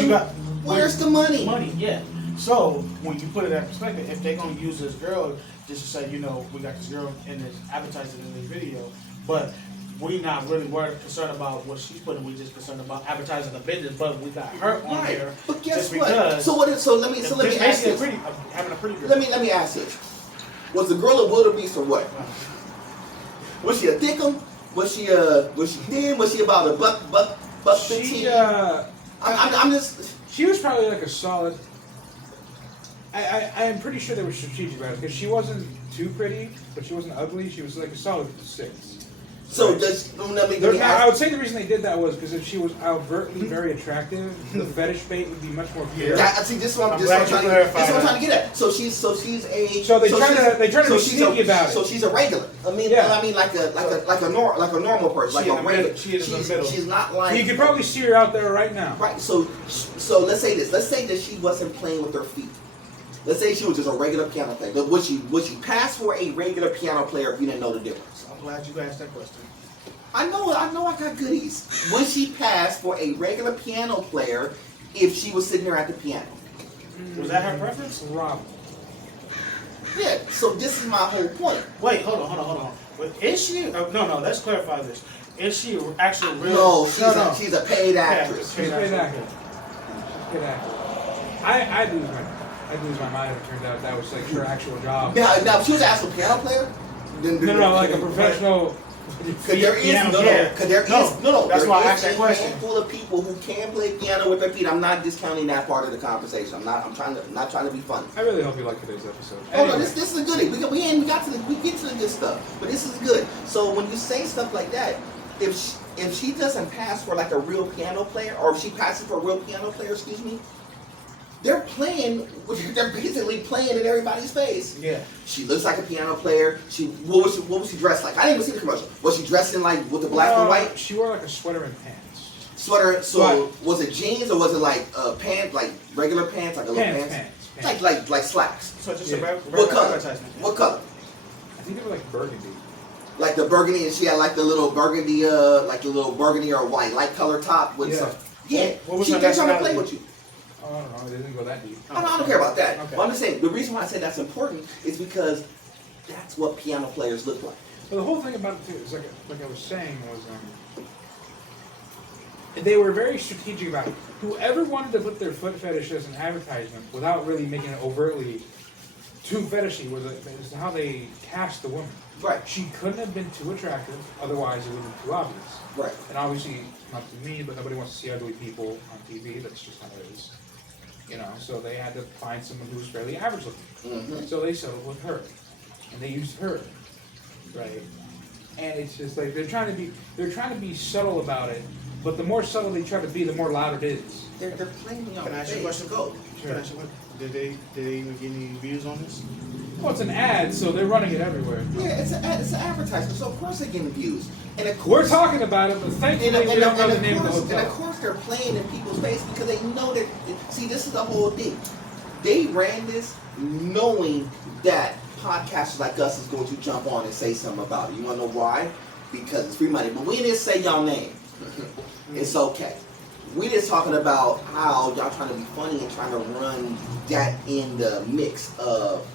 the money? Money, yeah. So when you put it in perspective, if they're gonna use this girl just to say, we got this girl in this advertising in this video, but we're not really concerned about what she's putting. We're just concerned about advertising the business. But we got her on there. But guess just what? Because So let me ask this. Having a pretty girl. Let me ask this. Was the girl a wildebeest or what? Was she a thickum? Was she thin? Was she about a buck 15? She was probably like a solid. I am pretty sure they were strategic about it because she wasn't too pretty, but she wasn't ugly. She was like a solid 6. So Right. does I would say the reason they did that was because if she was overtly very attractive, the fetish bait would be much more clear. See, this is what I'm trying to get at. So she's a. So they try to be sneaky about it. So she's a regular. I mean, like a normal person, like a regular. She is in the middle. She's not like. You could probably see her out there right now. Right. So let's say this. Let's say that she wasn't playing with her feet. Let's say she was just a regular piano player. But would she pass for a regular piano player if you didn't know the difference? I'm glad you asked that question. I know I got goodies. Would she pass for a regular piano player if she was sitting there at the piano? Was that her preference? Probably. Yeah, so this is my whole point. Wait, hold on. But is she? No, let's clarify this. Is she actually real? No, she's a paid actress. She's paid actor. I'd lose my mind if it turned out that was like her actual job. Now, if she was an actual piano player, then No, like a professional. Because there is That's why I asked that a question. handful of people who can play piano with their feet. I'm not discounting that part of the conversation. I'm not trying to be funny. I really hope you like today's episode. Oh no, this is a goodie. We get to the good stuff, but this is good. So when you say stuff like that, if she doesn't pass for like a real piano player, or if she passes for a real piano player, they're basically playing in everybody's face. Yeah. She looks like a piano player. What was she dressed like? I didn't even see the commercial. Was she dressed in like with the black and white? She wore like a sweater and pants. Sweater. So was it jeans or was it like pants, like regular pants, like a little pants? Like slacks. So just a regular What color? advertisement. What color? I think they were like burgundy. Like the burgundy, and she had like the little burgundy or white light color top with some. Yeah. What was She's her trying to play nationality? with you. Oh, I don't know. They didn't go that deep. I don't care about that. Okay. But I'm just saying, the reason why I said that's important is because that's what piano players look like. But the whole thing about it too is like I was saying was they were very strategic about it. Whoever wanted to put their foot fetish as an advertisement without really making it overtly too fetishy was how they cast the woman. Right. She couldn't have been too attractive, otherwise it would have been too obvious. Right. And obviously, not to me, but nobody wants to see ugly people on TV. That's just how it is. So they had to find someone who was fairly average looking. Mm-hmm. So they settled with her, and they used her, right? And it's just like they're trying to be subtle about it, but the more subtle they try to be, the more loud it is. They're playing me on Can I ask you a question? Go. Can I ask you a question? Did they even get any views on this? Well, it's an ad, so they're running it everywhere. Yeah, it's an advertisement, so of course they're getting views. And of course, We're talking about it, but thankfully we don't know the name of the hotel. And of course they're playing in people's face because they know that. See, this is the whole thing. They ran this knowing that podcasters like us is going to jump on and say something about it. You want to know why? Because it's free money. But we didn't say y'all name. It's okay. We just talking about how y'all trying to be funny and trying to run that in the mix of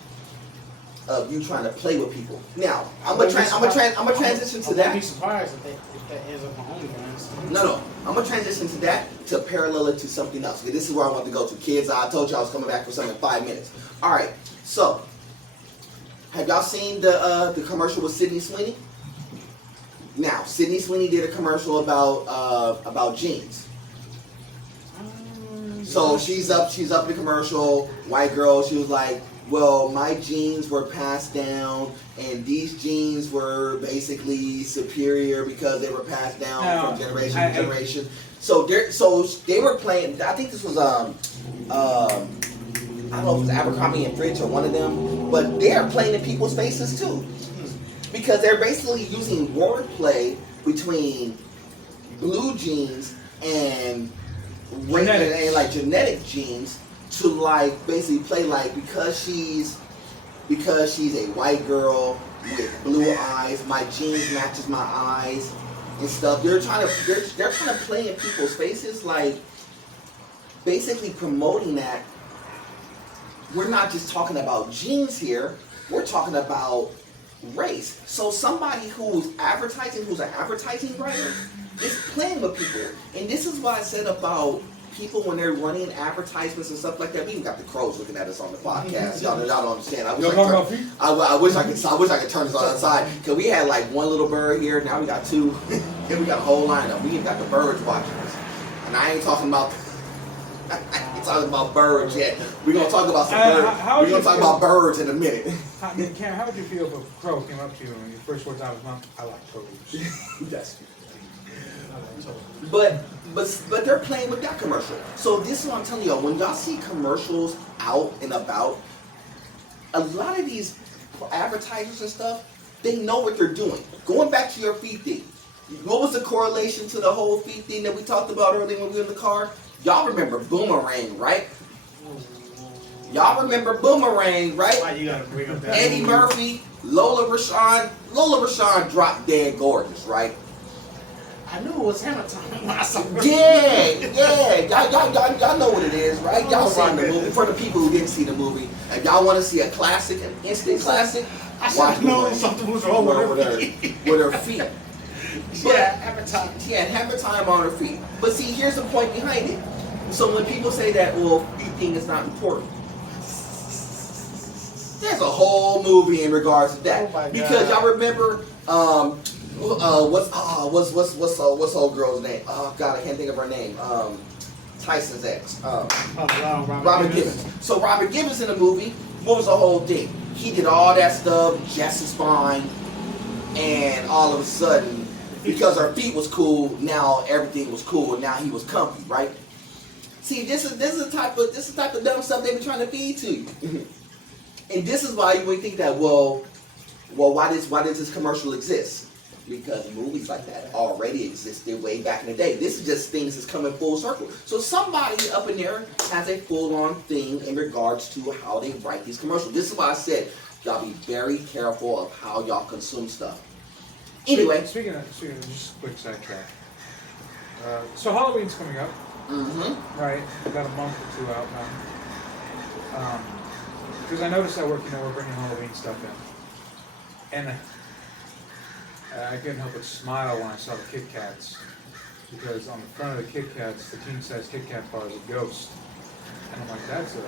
you trying to play with people. Now, I'm gonna transition to that. I'd be surprised if that ends up on OnlyFans. No. I'm gonna transition to that to parallel it to something else. Okay, this is where I want to go to. Kids, I told you I was coming back for something in 5 minutes. All right. So, have y'all seen the commercial with Sydney Sweeney? Now, Sydney Sweeney did a commercial about jeans. So she's up in the commercial, white girl. She was like, well, my genes were passed down, and these genes were basically superior because they were passed down from generation to generation. So they were playing. I think this was I don't know if it was Abercrombie and Fitch or one of them, but they are playing in people's faces too, because they're basically using wordplay between blue genes and genetic genes to like basically play like because she's a white girl with blue eyes, my genes matches my eyes and stuff. They're trying to play in people's faces, like basically promoting that we're not just talking about genes here, we're talking about race. So somebody who's an advertising writer is playing with people. And this is what I said about people when they're running advertisements and stuff like that. We even got the crows looking at us on the podcast. Y'all don't understand. I wish I could turn this on the side, because we had like one little bird here. Now we got two. Then we got a whole lineup. We even got the birds watching us. And I ain't talking about talking about birds yet. We're gonna talk about some How birds. would We're gonna you talk feel- about birds in a minute. Cam, how would you feel if a crow came up to you and your first words out of his mouth, I like toads? Yes. But they're playing with that commercial. So this is what I'm telling y'all. When y'all see commercials out and about, a lot of these advertisers and stuff, they know what they're doing. Going back to your feet thing. What was the correlation to the whole feet thing that we talked about earlier when we were in the car? Y'all remember Boomerang, right? Y'all remember Boomerang, right? Why you gotta bring up that? Eddie movie? Murphy, Lola Rashawn. Lola Rashawn dropped dead gorgeous, right? I knew it was Hammer Time when I saw it. Yeah. Y'all know what it is, right? Y'all seen the movie. For the people who didn't see the movie, if y'all want to see a classic, an instant classic, I should watch have known Boomerang. something was wrong with her. With her feet. Yeah, Hammer Time. She had Hammer Time on her feet. But see, here's the point behind it. So when people say that, well, feet thing is not important, there's a whole movie in regards to that. Oh my God. Because y'all remember, what's old girl's name? Oh God, I can't think of her name. Tyson's ex. Robert Gibbons. So Robert Gibbons in the movie, what was the whole thing? He did all that stuff, Jesse's fine, and all of a sudden, because her feet was cool, now everything was cool, and now he was comfy, right? See, this is the type of dumb stuff they be trying to feed to you. And this is why you would think that, well, why does this commercial exist? Because movies like that already existed way back in the day. This is just things that's coming full circle. So somebody up in there has a full-on thing in regards to how they write these commercials. This is why I said, y'all be very careful of how y'all consume stuff. Anyway. Speaking of just a quick sidetrack. So Halloween's coming up. Mm-hmm. Right, we got a month or two out now. Because I noticed at work, we're bringing Halloween stuff in. And I couldn't help but smile when I saw the Kit Kats. Because on the front of the Kit Kats, the king-size Kit Kat bar is a ghost. And I'm like, that's a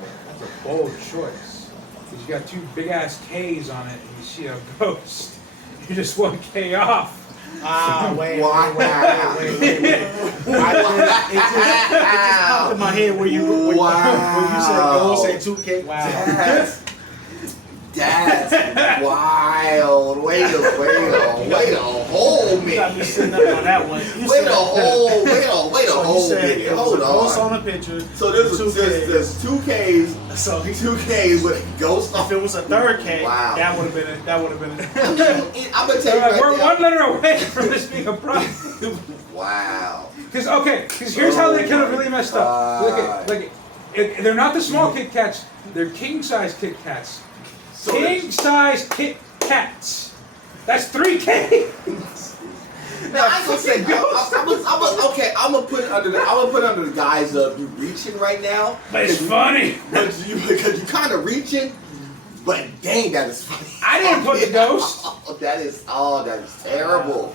bold choice. Because you got two big-ass K's on it, and you see a ghost. You're just one K off. Wait. Wow. It just popped in my head where you said go say 2K. Wow. That's wild. Wait a whole minute. Got me sitting up on that one. Wait a whole minute. Hold Ghost on. on the picture. So there's two K's. So two K's with ghost on. if it was a third K, Wow. that would have been it. That would have been it. I'm gonna tell you right We're now. one letter away from this being a problem. Wow. Because here's how they could have really messed up. Look at, they're not the small Kit Kats. They're king-size Kit Kats. So King-size Kit Kats. That's 3K. now I was gonna say, I'm gonna put it under the guise of you reaching right now. But it's funny. Because you kind of reaching, but dang, that is funny. I didn't put the ghost. That is terrible.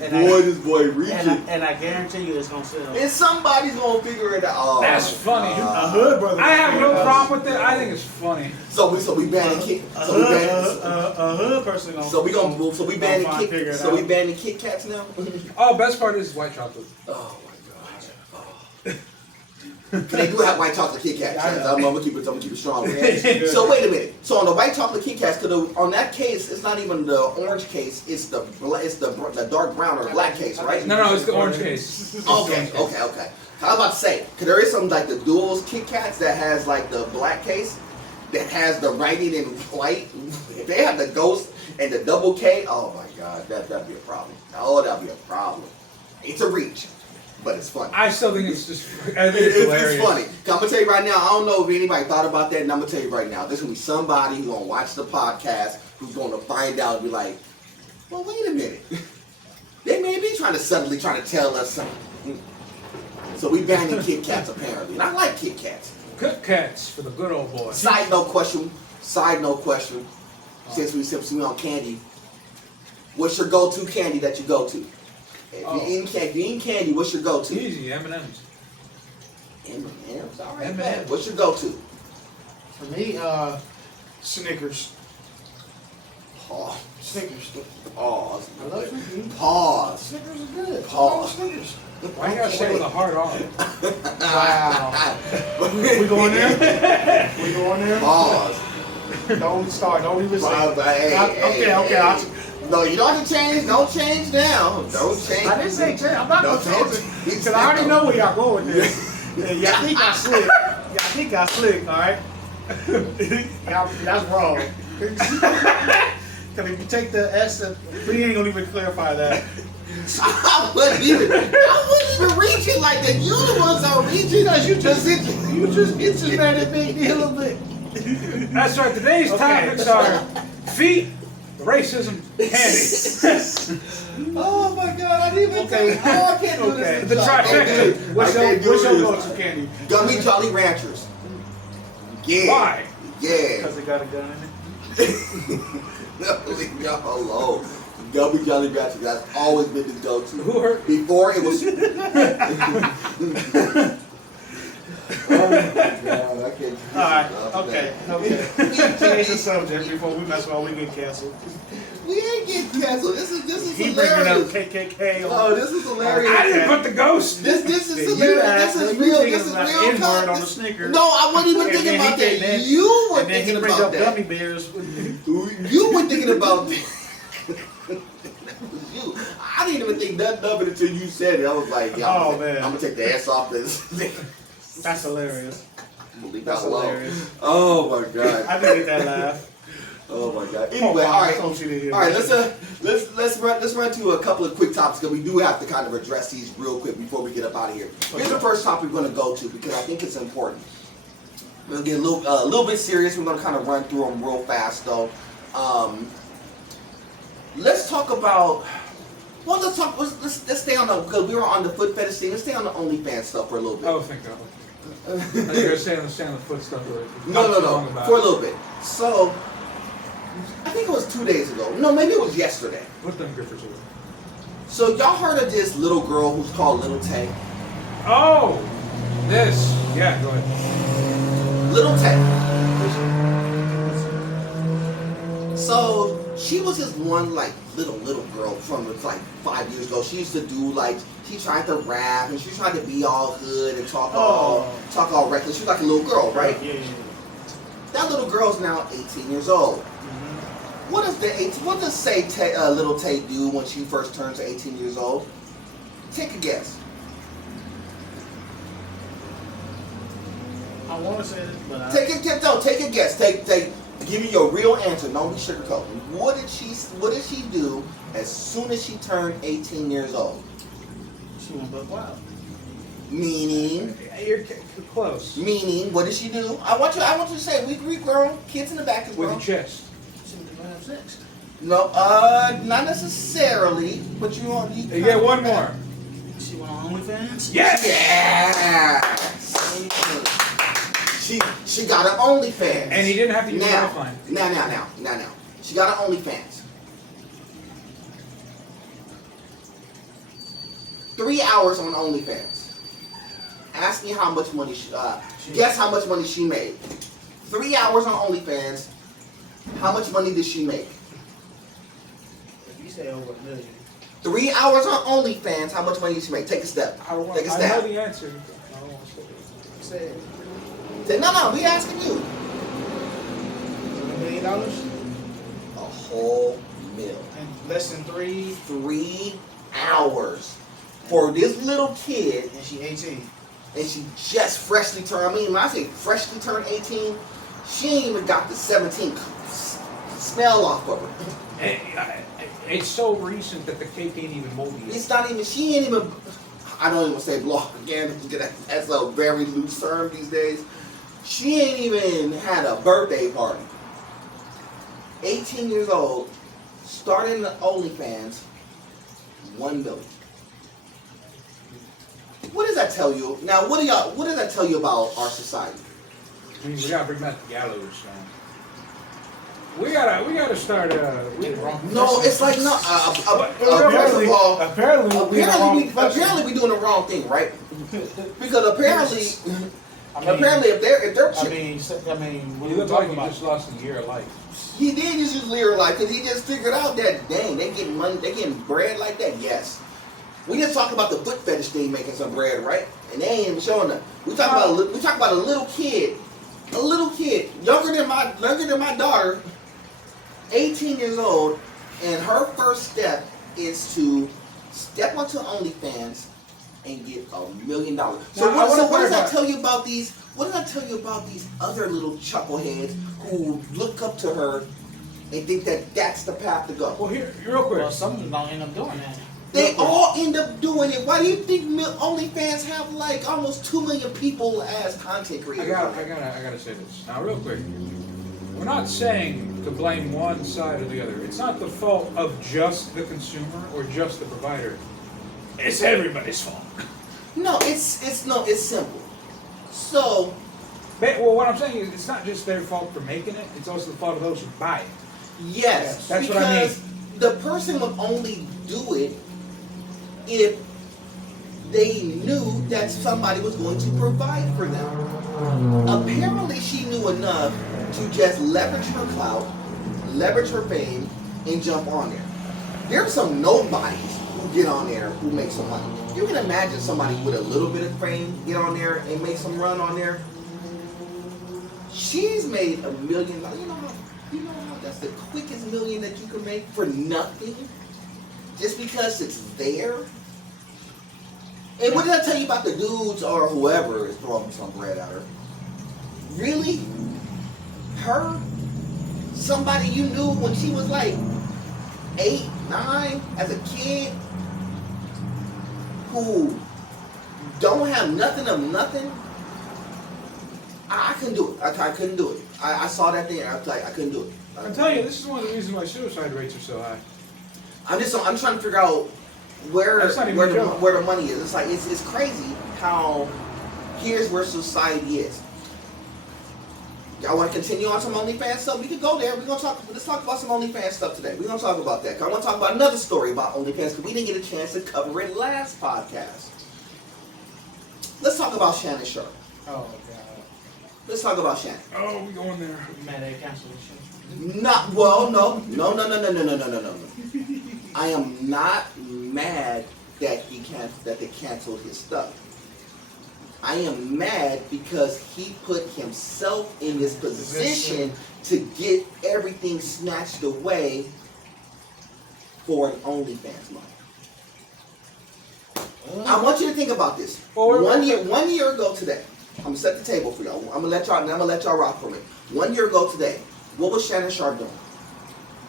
And This boy reaching. and I guarantee you it's gonna sell. And somebody's gonna figure it out. Oh, That's funny. A hood brother. I have no problem with it. I think it's funny. So we banning Kit. A hood person gonna. So we banning figure it Kit. So we out. banning Kit Kats now. Oh, best part is white chocolate. Oh my god. They do have white chocolate Kit Kats. I'm gonna keep it strong. So wait a minute. So on the white chocolate Kit Kats, on that case, it's not even the orange case. It's the dark brown or black case, right? No, it's the orange case. Okay. I was about to say, because there is some like the dual Kit Kats that has like the black case that has the writing in white. If they have the ghost and the double K, oh my god, that'd be a problem. Oh, that'd be a problem. It's a reach, but it's funny. I still think it's just. I think it's hilarious. It's funny. I'm gonna tell you right now. I don't know if anybody thought about that, and I'm gonna tell you right now. There's gonna be somebody who's gonna watch the podcast who's gonna find out and be like, "Well, wait a minute. They may be subtly trying to tell us something." So we banning Kit Kats apparently, and I like Kit Kats. Kit Kats for the good old boy. Side note question. Since we on candy, what's your go-to candy that you go to? If you're eating candy, what's your go-to? Easy, M&M's. M&M's, all right, M&Ms. man. What's your go-to? For me, Snickers. Pause. Snickers. Pause. I love Snickers. Pause. Snickers is good. Pause. Snickers. Why you gotta say it with a hard R? Wow. We going there? We going there? Pause. Don't start. Don't even say. Pause. Okay. No, you don't have to change. Don't change now. Don't change. I didn't say change. I'm not Don't gonna change change. it because I already know where y'all going with this. Yeah, y'all think I slick. Y'all think I slick. All right. Y'all, that's wrong. Because if you take the S, we ain't gonna even clarify that. I wouldn't even reach it like that. You the ones that are reaching. Because you just made a big deal of it. That's right. Today's topics are feet, racism, candy. Oh my God! I didn't even think. Oh, I can't do this. The trifecta. What's your go-to candy? Gummy Jolly Ranchers. Yeah. Why? Yeah. Because it got a gun in it. No, leave me alone. Gummy Jolly Ranchers. That's always been the go-to. Who hurt? Before it was. Oh my God! I can't. All right. Okay. Change the subject before we mess around. We get canceled. We ain't getting canceled. This is He bringing up hilarious. KKK. Oh, this is hilarious. I didn't put the ghost. This is You hilarious. asked, This is you real. thinking This is about real N-word on the content. Snickers. No, I wasn't even And thinking then about he that. came in, You were and then he thinking bring about up that. gummy bears. You were thinking about that. You. I didn't even think nothing of it until you said it. I was like, yeah, Oh, man. I'm gonna take the ass off this. That's hilarious. Leave That's that alone. hilarious. Oh my God. I didn't get that laugh. Oh my God. Anyway, all right. All right, let's run to a couple of quick topics because we do have to kind of address these real quick before we get up out of here. Here's the first topic we're going to go to because I think it's important. We're going to get a little bit serious. We're going to kind of run through them real fast though. Let's talk about. Well, let's stay on the because we were on the foot fetish thing. Let's stay on the OnlyFans stuff for a little bit. Oh, thank God. I think you're saying the foot stuff. No. For a little bit. So, I think it was 2 days ago. No, maybe it was yesterday. Put them grippers away. So y'all heard of this little girl who's called Lil Tay? Oh, this. Yeah, go ahead. Lil Tay. So she was this one like little girl from like 5 years ago. She used to do like she tried to rap and she tried to be all hood and talk all reckless. She was like a little girl, right? Yeah. That little girl's now 18 years old. Mm-hmm. What does Lil Tay do when she first turns 18 years old? Take a guess. I want to say this, but I... Take a guess. Give me your real answer. Don't be sugarcoating. What did she do as soon as she turned 18 years old? She went buck wild. Meaning, You're close. meaning, what did she do? I want you to say we grown. Kids in the back is With grown. your chest. She was going to have sex. No, not necessarily. But you get one more. She went on OnlyFans? Yes! Yeah. She got an OnlyFans. And he didn't have to use now, Lifeline. now. She got an OnlyFans. 3 hours on OnlyFans. Ask me how much money guess how much money she made. 3 hours on OnlyFans. How much money did she make? If you say over $1 million. 3 hours on OnlyFans. How much money did she make? Take a step. I Take a know step. the answer. I don't want to say it. Say it. No, we asking you. $1 million? A whole meal. In less than 3, 3 hours for this little kid, and she 18. and she just freshly turned. I mean, when I say freshly turned 18, she ain't even got the 17 smell off of her. And, it's so recent that the cake ain't even moldy yet. It's not even. She ain't even. I don't even say block again. That's a very loose term these days. She ain't even had a birthday party. 18 years old, starting the OnlyFans, 1 million. What does that tell you? Now, what does that tell you about our society? I mean, we gotta bring back the gallows. We gotta start. No, it's like no. First of all, apparently we we doing the wrong thing, right? Because Apparently, if they're what You are we look like talking you about? just lost a year of life. he did use his lyric like, because he just figured out that dang, they getting money, they getting bread like that. Yes, we just talk about the foot fetish thing making some bread, right? And they ain't even showing them. We talk about a little kid, younger than my daughter, 18 years old, and her first step is to step onto OnlyFans and get $1 million. So what does that tell you about these? What does that tell you about these other little chuckleheads who look up to her and think that that's the path to go? Well, here, real quick. Well, some of them don't end up doing that. They all end up doing it. Why do you think OnlyFans have like almost 2 million people as content creators? I gotta say this now, real quick. We're not saying to blame one side or the other. It's not the fault of just the consumer or just the provider. It's everybody's fault. No, it's simple. So, Well, what I'm saying is, it's not just their fault for making it. It's also the fault of those who buy it. yes, That's because what I mean. the person would only do it if they knew that somebody was going to provide for them. Apparently, she knew enough to just leverage her clout, leverage her fame, and jump on there. There's some nobodies who get on there who make some money. You can imagine somebody with a little bit of fame get on there and make some run on there. She's made $1 million. You know how that's the quickest million that you can make for nothing? Just because it's there? And what did I tell you about the dudes or whoever is throwing some bread at her? Really? Her? Somebody you knew when she was like 8, 9 as a kid, who don't have nothing of nothing? I couldn't do it. I couldn't do it. I saw that thing. I was like, I couldn't do it. I'm telling you, this is one of the reasons why suicide rates are so high. I'm trying to figure out where the money is. It's like it's crazy how here's where society is. Y'all want to continue on some OnlyFans stuff? We can go there. Let's talk about some OnlyFans stuff today. We're gonna talk about that. I want to talk about another story about OnlyFans because we didn't get a chance to cover it last podcast. Let's talk about Shannon Sharp. Oh, God. Let's talk about Shannon. Oh, we going there. You mad at cancellation? No. I am not mad that they canceled his stuff. I am mad because he put himself in this position to get everything snatched away for an OnlyFans money. I want you to think about this. One year ago today, I'm gonna set the table for y'all. I'm gonna let y'all rock for me. 1 year ago today, what was Shannon Sharp doing?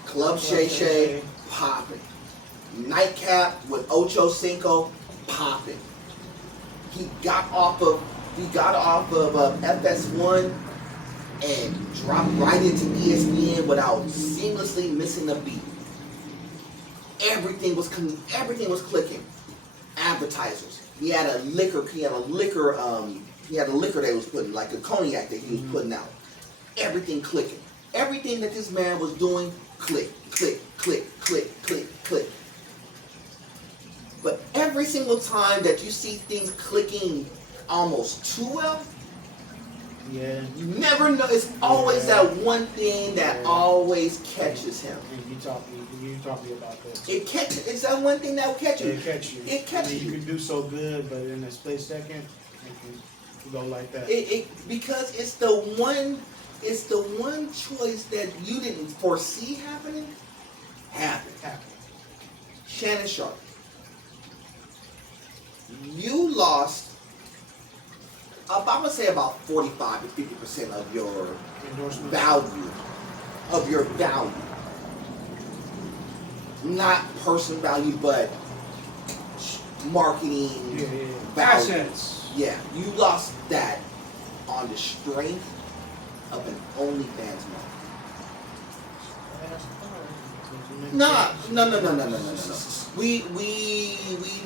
Club Shay Shay, popping. Nightcap with Ocho Cinco, popping. He got off of FS1 and dropped right into ESPN without seamlessly missing a beat. Everything was clicking. Advertisers. He had a liquor that he was putting, like a cognac that he was putting out. Everything clicking. Everything that this man was doing, click, click, click, click, click, click. But every single time that you see things clicking almost too well, yeah, you never know. It's always that one thing that always catches him. And you talk to me about that. It's that one thing that will catch you. It catch you. It catches you. You can do so good, but in a split second, it can go like that. Because it's the one choice that you didn't foresee happening. Happened. Shannon Sharp. You lost, I'm gonna say about 45 to 50% of your value. Not person value, but marketing value. Assets. Yeah, you lost that on the strength of an OnlyFans model. No. We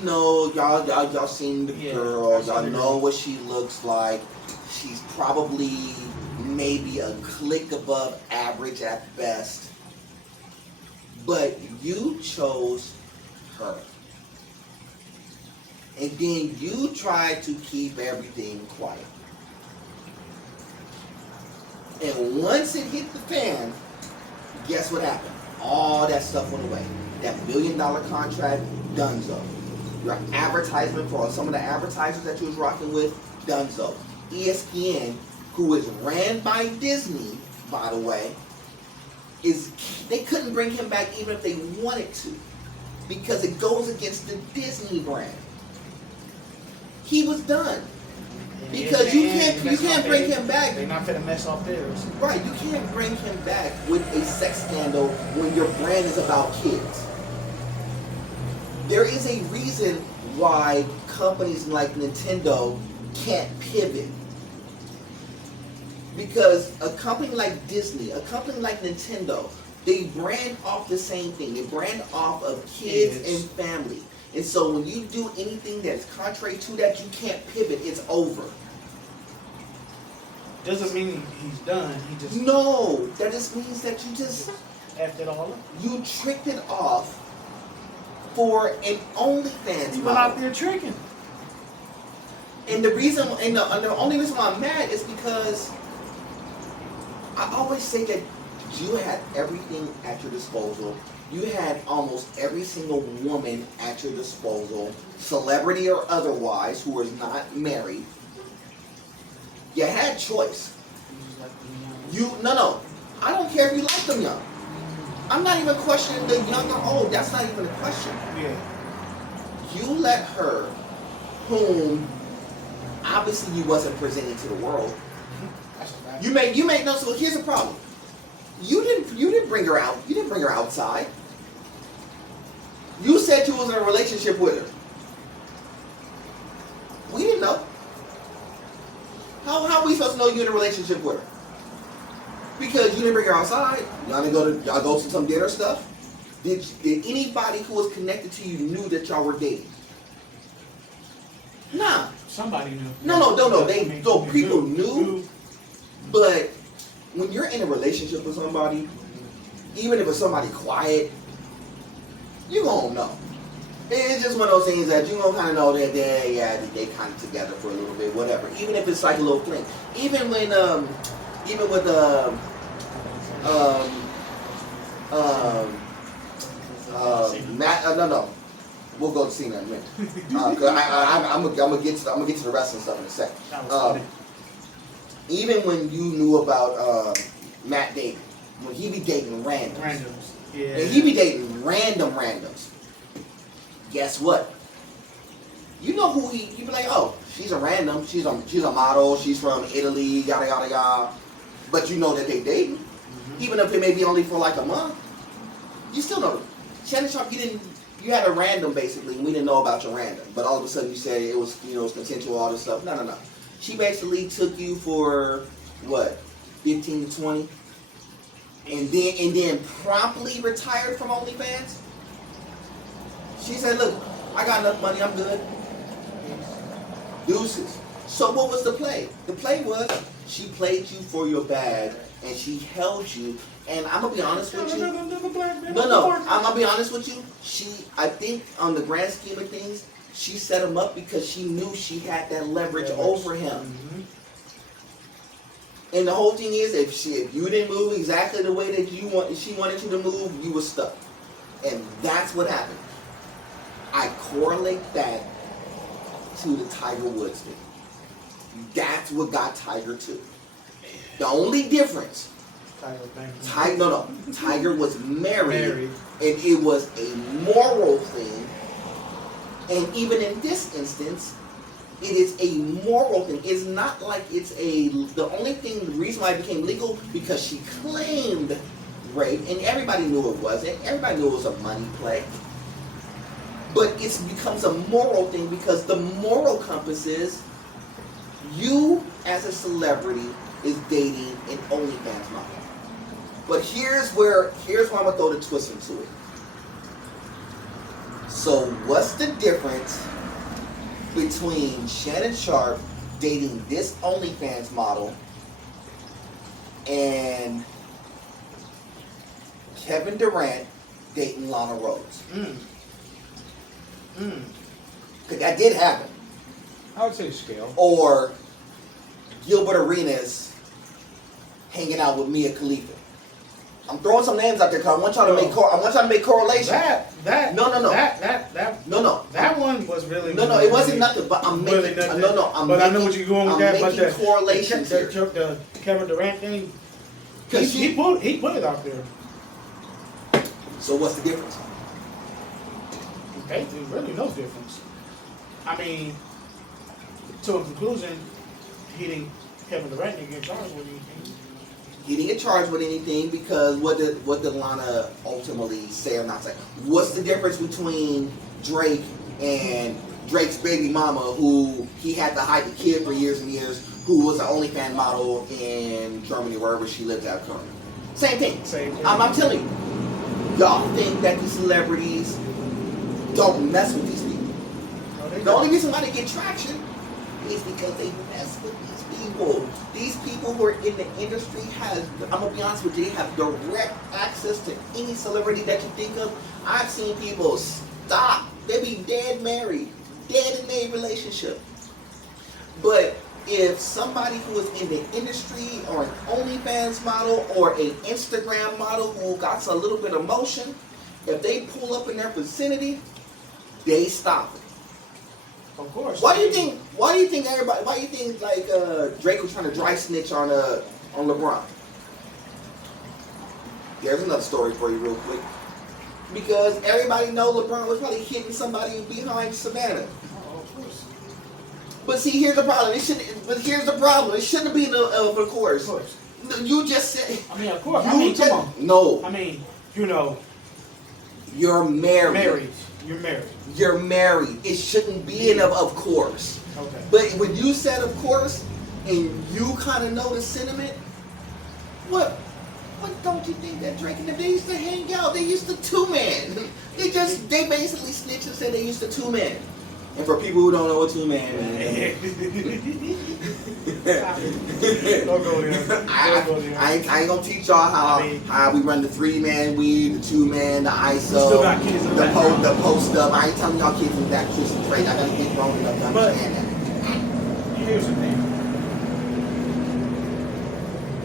know y'all seen the girl. Y'all know what she looks like. She's probably maybe a click above average at best. But you chose her. And then you tried to keep everything quiet. And once it hit the fan, guess what happened? All that stuff went away. That $1 million contract, donezo. Your advertisement for some of the advertisers that you was rocking with, donezo. ESPN, who is ran by Disney, by the way, they couldn't bring him back even if they wanted to, because it goes against the Disney brand. He was done. Because you can't bring him back. They're not finna mess up theirs. Right, you can't bring him back with a sex scandal when your brand is about kids. There is a reason why companies like Nintendo can't pivot. Because a company like Disney, a company like Nintendo, they brand off the same thing. They brand off of kids and family. And so when you do anything that's contrary to that, you can't pivot. It's over. Doesn't mean he's done. He just No, that just means that you just effed it all up. you tricked it off for an OnlyFans You went model. out there tricking. And the reason, and the only reason why I'm mad is because I always say that you had everything at your disposal. You had almost every single woman at your disposal, celebrity or otherwise, who was not married. You had choice. No. I don't care if you like them young. I'm not even questioning the young or old. That's not even a question. Yeah. You let her, whom obviously you wasn't presenting to the world. That's bad. You made no. So here's the problem. You didn't bring her out. You didn't bring her outside. You said you was in a relationship with her. We didn't know. How are we supposed to know you're in a relationship with her? Because you didn't bring her outside. Y'all go to some dinner stuff. Did anybody who was connected to you knew that y'all were dating? Nah. Somebody knew. No. People knew. But when you're in a relationship with somebody, even if it's somebody quiet, you gonna know. It's just one of those things that you gonna kind of know that they kind of together for a little bit, whatever. Even if it's like a little fling. Even with Matt. No. We'll go to Cena in a minute. Cause I'm gonna get to the wrestling stuff in a second. Even when you knew about Matt Damon, when he be dating randoms. Yeah. And he be dating randoms. Guess what? You know who he be like, oh, she's a random, she's a model, she's from Italy, yada yada yada. But you know that they dating. Mm-hmm. Even if it may be only for like a month. You still know. Shannon Sharp, you had a random basically, and we didn't know about your random. But all of a sudden you said it was, it was consensual, all this stuff. No. She basically took you for what, 15 to 20? And then promptly retired from OnlyFans? She said, look, I got enough money, I'm good. Deuces. So what was the play? The play was she played you for your bag and she held you. And I'm gonna be honest with you. I'm gonna be honest with you. I think on the grand scheme of things, she set him up because she knew she had that leverage over him. Mm-hmm. And the whole thing is, if you didn't move exactly the way that she wanted you to move, you were stuck. And that's what happened. I correlate that to the Tiger Woods thing. That's what got Tiger too. The only difference, Tiger was married, and it was a moral thing. And even in this instance, it is a moral thing. It's not like the reason why it became legal, because she claimed rape, and everybody knew it wasn't. Everybody knew it was a money play. But it becomes a moral thing because the moral compass is you as a celebrity is dating an OnlyFans model. But here's where I'm gonna throw the twist into it. So what's the difference between Shannon Sharp dating this OnlyFans model and Kevin Durant dating Lana Rhodes? Because that did happen. I would say scale. Or Gilbert Arenas hanging out with Mia Khalifa. I'm throwing some names out there because I want y'all to make correlation. That one was really it wasn't nothing. But I'm making really nothing. I know what you're going with that. But the correlations the Kevin Durant thing, he put it out there. So what's the difference? Okay, there's really no difference. I mean, to a conclusion, Kevin Durant didn't get charged with anything. He didn't get charged with anything because what did Lana ultimately say or not say? What's the difference between Drake and Drake's baby mama, who he had to hide the kid for years and years, who was an OnlyFans model in Germany, wherever she lives at currently? Same thing. I'm telling you, y'all think that these celebrities don't mess with these people. No, the only reason why they get traction is because they mess with these people. These people who are in the industry I'm gonna be honest with you, they have direct access to any celebrity that you think of. I've seen people stop. They be dead in a relationship. But if somebody who is in the industry or an OnlyFans model or an Instagram model who got a little bit of motion, if they pull up in their vicinity, they stop it. Of course. Why do you think Drake was trying to dry snitch on LeBron? There's another story for you real quick. Because everybody know LeBron was probably hitting somebody behind Savannah. Oh, of course. But see, here's the problem. It shouldn't have been of course. Of course. You just said. I mean, of course. Come on. No. I mean, You're married. You're married. It shouldn't be of course. Okay. But when you said of course, and you kind of know the sentiment, what don't you think that Drake and them, they used to hang out? They used to two-man. They basically snitched and said they used to two-man. And for people who don't know what two-man is, Don't go there. I ain't gonna teach y'all how we run the 3-man weed, the 2-man, the ISO, still got kids in the post up. I ain't telling y'all kids from that twist and trade. I gotta get grown enough to understand that. Here's the thing.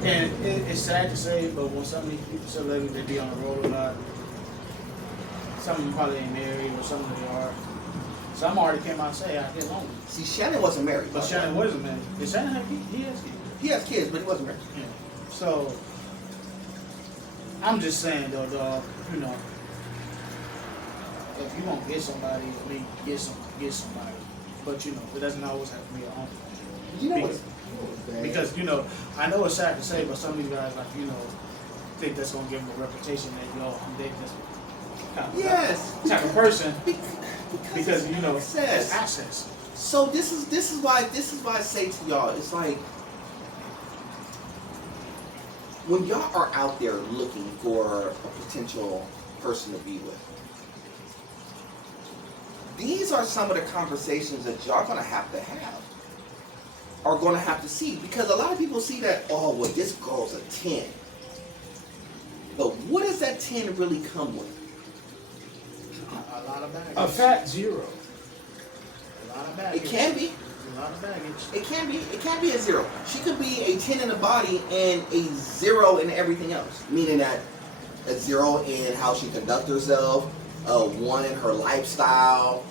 And it's sad to say, but when some of these people celebrities, they be on the road a lot. Some of them probably ain't married, or some of them are. Some already came out and say, I get lonely. See, Shannon wasn't married. But Shannon wasn't married. Did Shannon have kids? He has kids. He has kids, but he wasn't married. Yeah. So, I'm just saying though, dog, if you want to get somebody, I mean, get somebody. But it doesn't always have to be a home. You know what? Because, I know it's sad to say, but some of these guys, think that's going to give them a reputation that, I'm dating this type of person. Because it's access. So this is why I say to y'all, it's like when y'all are out there looking for a potential person to be with, these are some of the conversations that y'all gonna have to have, are gonna have to see, because a lot of people see that, oh well, this girl's a 10. But what does that 10 really come with? A lot of baggage. A fat 0. A lot of baggage. It can be. A lot of baggage. It can be a 0. She could be a 10 in the body and a 0 in everything else. Meaning that a 0 in how she conducts herself, a 1 in her lifestyle,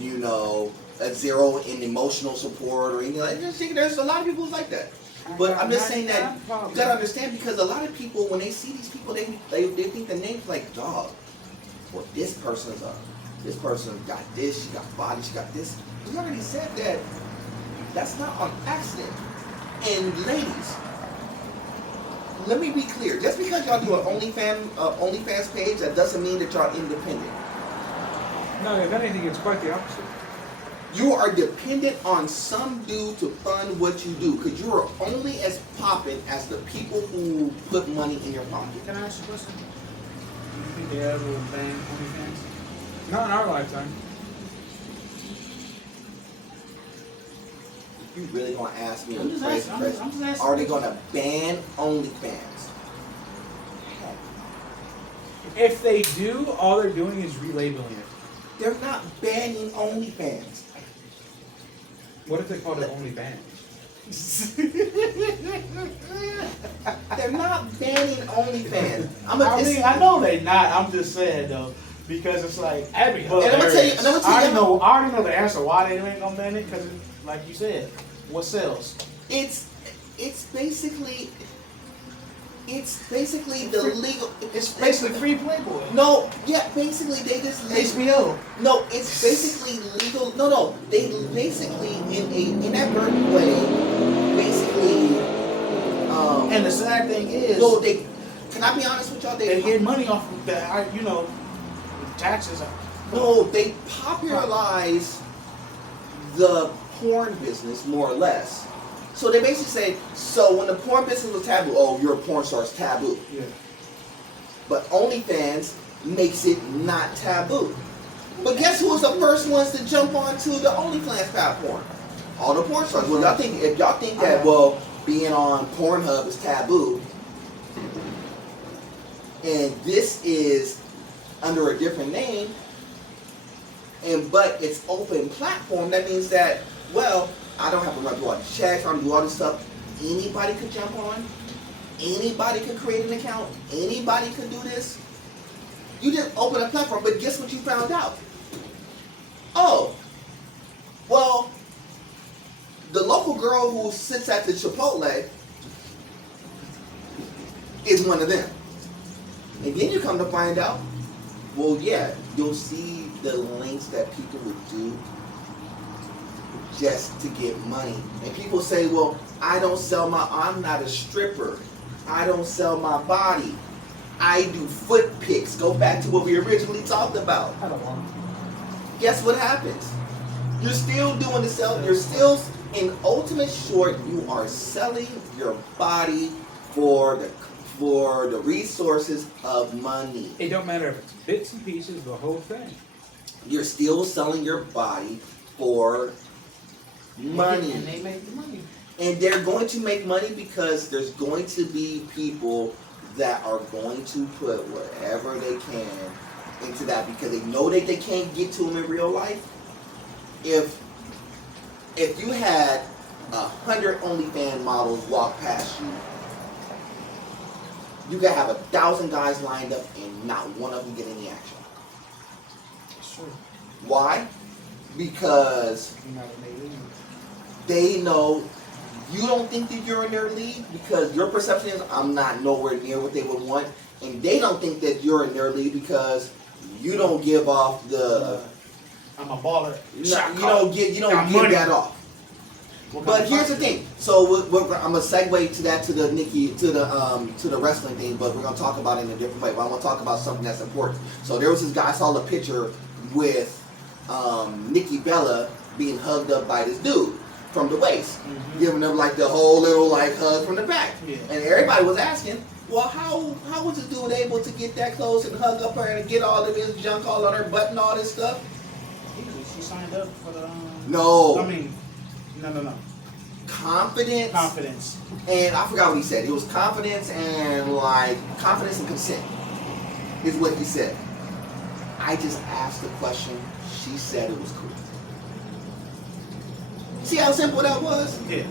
a 0 in emotional support or anything like that. There's a lot of people like that. But I'm just saying that you gotta understand, because a lot of people, when they see these people, they think the name's like, dog. Well, this person got this, she got body, she got this. We already said that that's not on accident. And ladies, let me be clear. Just because y'all do an OnlyFans page, that doesn't mean that y'all independent. No, if anything, it's quite the opposite. You are dependent on some dude to fund what you do, because you are only as popping as the people who put money in your pocket. Can I ask you a question? Do you think they ever will ban OnlyFans? Not in our lifetime. You really gonna ask me? I'm just asking. Are they gonna ban OnlyFans? If they do, all they're doing is relabeling it. They're not banning OnlyFans. What if they called it OnlyBans? they're not banning OnlyFans. I know they not. I'm just saying though, because it's like. That'd be But And I'm gonna tell you. I already know the answer why they ain't gonna ban it. Because, like you said, what sells? It's basically the legal. It's basically free Playboy. No, yeah, basically they just HBO. No, it's basically legal. No, they basically in a inadvertent way, basically. And the sad thing is, no, they. Can I be honest with y'all? they get money off of that. Taxes. No, they popularize the porn business more or less. So they basically say, so when the porn business was taboo, oh, you're a porn star, it's taboo. Yeah. But OnlyFans makes it not taboo. But guess who was the first ones to jump onto the OnlyFans platform? All the porn stars. Well, if y'all think that, well, being on Pornhub is taboo, and this is under a different name, but it's open platform, that means that, well, I don't have to run through all these checks, I don't do all this stuff. Anybody could jump on. Anybody could create an account. Anybody could do this. You didn't open a platform, but guess what you found out? Oh, well, the local girl who sits at the Chipotle is one of them. And then you come to find out, well, yeah, you'll see the links that people would do just to get money. And people say, well, I'm not a stripper. I don't sell my body. I do foot pics. Go back to what we originally talked about. I don't want. Guess what happens? You're still doing the sell. You're still, in ultimate short, you are selling your body for the resources of money. It don't matter if it's bits and pieces, the whole thing. You're still selling your body for money. And they make the money. And they're going to make money because there's going to be people that are going to put whatever they can into that because they know that they can't get to them in real life. If you had 100 OnlyFans models walk past you, you gotta have 1,000 guys lined up and not one of them get any action. Sure. Why? Because they know you don't think that you're in their league because your perception is I'm not nowhere near what they would want, and they don't think that you're in their league because you don't give off the. I'm a baller. You don't give that off. But here's the thing. So I'm gonna segue to that to the wrestling thing, but we're gonna talk about it in a different way. But I want to talk about something that's important. So there was this guy, I saw the picture with Nikki Bella being hugged up by this dude from the waist, giving them like the whole little like hug from the back. Yeah. And everybody was asking, well, how was this dude able to get that close and hug up her and get all of his junk all on her butt and all this stuff? She signed up for the. No. I mean, no. Confidence. And I forgot what he said. It was confidence and consent is what he said. I just asked the question. She said it was cool. See how simple that was? Yeah.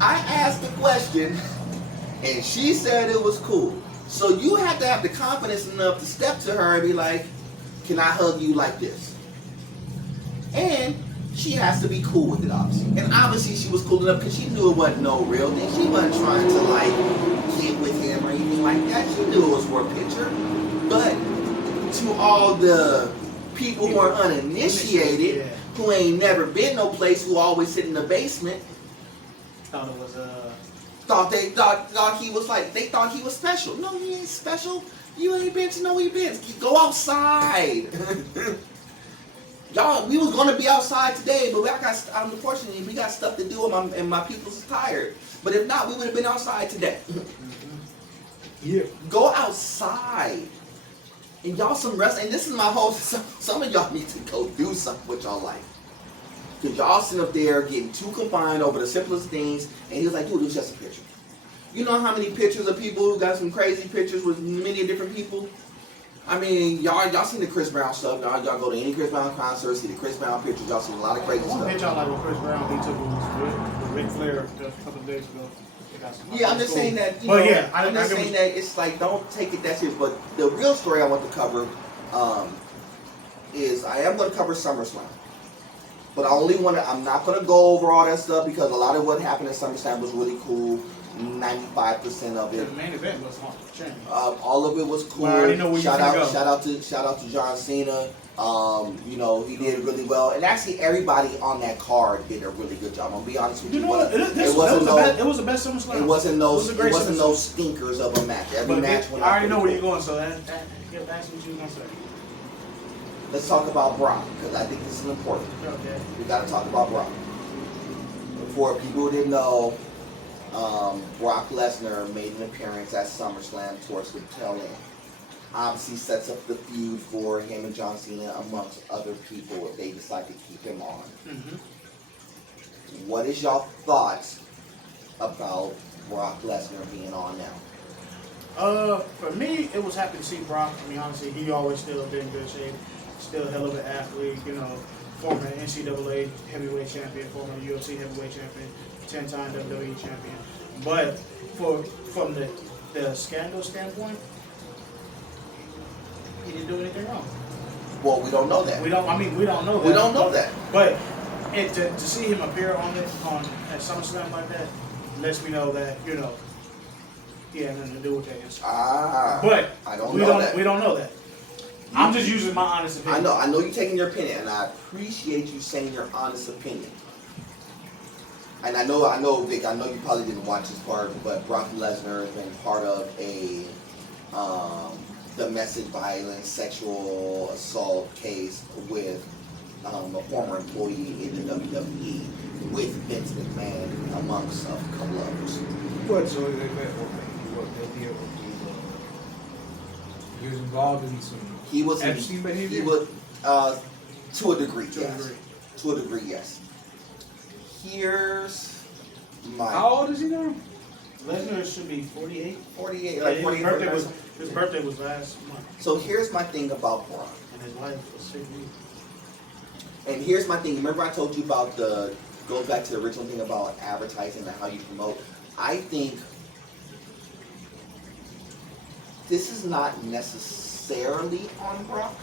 I asked the question and she said it was cool. So you have to have the confidence enough to step to her and be like, can I hug you like this? And she has to be cool with it, obviously. And obviously she was cool enough because she knew it wasn't no real thing. She wasn't trying to like get with him or anything like that. She knew it was for a picture. But to all the people who are uninitiated, who ain't never been no place, who always sit in the basement, Thought it was thought he was like, they thought he was special. No, he ain't special. You ain't been to no events. Go outside. Y'all, we was gonna be outside today, but unfortunately we got stuff to do and my people's tired. But if not, we would have been outside today. Yeah. Go outside. And y'all some rest, and this is my whole, some of y'all need to go do something with y'all life. Because y'all sit up there getting too confined over the simplest things, and he was like, dude, it was just a picture. You know how many pictures of people who got some crazy pictures with many different people? I mean, y'all seen the Chris Brown stuff. Y'all go to any Chris Brown concert, see the Chris Brown pictures. Y'all seen a lot of crazy stuff. One picture I like with Chris Brown, he took with Ric Flair just a couple of days ago. They got some Yeah, I'm just saying that. You know, yeah, I'm just saying that it's like don't take it that serious. But the real story I want to cover is I am going to cover SummerSlam. But I only want to. I'm not going to go over all that stuff because a lot of what happened at SummerSlam was really cool. 95% of it. The main event was on all of it was cool. Well, I already know where shout out go. shout out to John Cena. You know, he did really well, and actually everybody on that card did a really good job. I'm gonna be honest with you. You know what? It was the best SummerSlam. It wasn't no SummerSlam. stinkers of a match. Every match went. I already know where you're going, so that's what you're gonna say. Let's talk about Brock because I think this is important. Okay. We got to talk about Brock. For people who didn't know, Brock Lesnar made an appearance at SummerSlam towards the tail end. Obviously sets up the feud for him and John Cena amongst other people if they decide to keep him on. What is y'all thoughts about Brock Lesnar being on now? For me, it was happy to see Brock. I mean, honestly, he always still been in good shape. Still a hell of an athlete, you know, former NCAA heavyweight champion, former UFC heavyweight champion, 10-time WWE champion. But from the scandal standpoint, he didn't do anything wrong. Well, we don't know that. We don't know that. We don't know that. But to see him appear at SummerSlam like that lets me know that, you know, he had nothing to do with that incident. But I don't know that. We don't know that. I'm just using my honest opinion. I know you're taking your opinion, and I appreciate you saying your honest opinion. And I know, Vic, I know you probably didn't watch this part, but Brock Lesnar has been part of a domestic violence, sexual assault case with a former employee in the WWE with Vince McMahon, amongst a couple others. What? So he was involved in some Epstein behavior? He was, to a degree, yes. To a degree, yes. Here's my... How old is he now? Lesnar should be 48. 48, like 48. His birthday was last month. So here's my thing about Brock. And his wife was 50. And here's my thing. Remember I told you about goes back to the original thing about advertising and how you promote. I think this is not necessarily on Brock.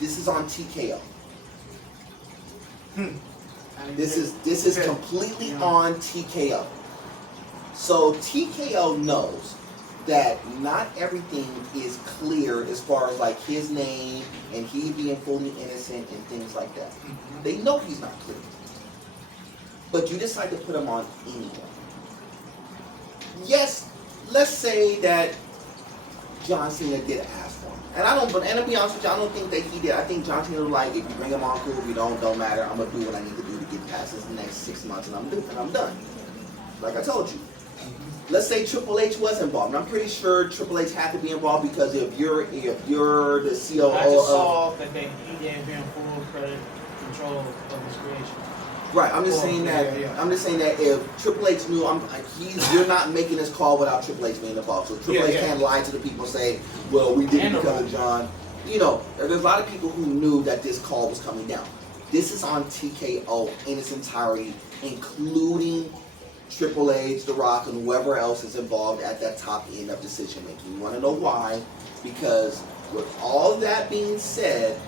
This is on TKO. This is completely on TKO. So TKO knows that not everything is clear as far as like his name and he being fully innocent and things like that. They know he's not clear. But you decide to put him on anyway. Yes, let's say that John Cena did ask for him. And to be honest with you, I don't think that he did. I think John Cena was like, if you bring him on, cool. If you don't matter. I'm gonna do what I need to do to get past this next 6 months, and I'm done. Like I told you. Let's say Triple H was involved. And I'm pretty sure Triple H had to be involved because if you're the COO I just saw that he gave him full credit control of his creation. Right, I'm just saying that. Yeah. I'm just saying that if Triple H knew, you're not making this call without Triple H being involved. So Triple H can't lie to the people and say, "Well, we did it because of John." You know, there's a lot of people who knew that this call was coming down. This is on TKO in its entirety, including Triple H, The Rock, and whoever else is involved at that top end of decision making. You want to know why? Because with all that being said,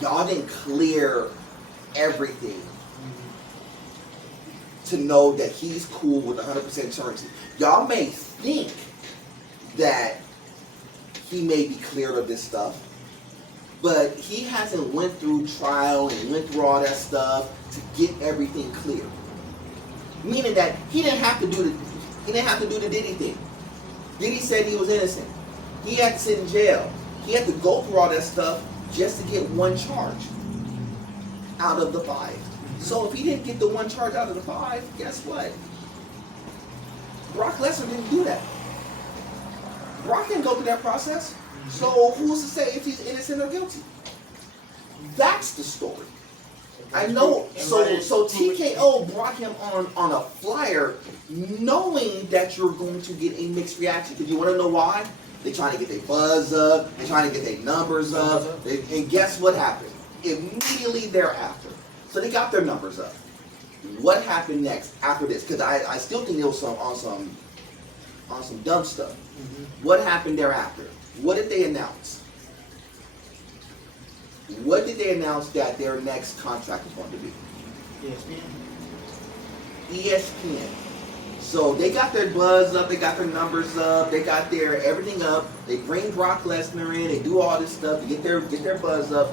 y'all didn't clear everything to know that he's cool with 100% certainty. Y'all may think that he may be cleared of this stuff, but he hasn't went through trial and went through all that stuff to get everything clear. Meaning that he didn't have to do the Diddy thing. Diddy said he was innocent. He had to sit in jail. He had to go through all that stuff just to get one charge out of the 5. So if he didn't get the one charge out of the 5, guess what? Brock Lesnar didn't do that. Brock didn't go through that process. So who's to say if he's innocent or guilty? That's the story. I know. So TKO brought him on a flyer knowing that you're going to get a mixed reaction. Because you want to know why? They're trying to get their buzz up. They're trying to get their numbers up. And guess what happened? Immediately thereafter. So they got their numbers up. What happened next after this? Because I still think it was on some dumb stuff. What happened thereafter? What did they announce? What did they announce that their next contract was going to be? ESPN. So they got their buzz up, they got their numbers up, they got their everything up. They bring Brock Lesnar in, they do all this stuff to get their buzz up,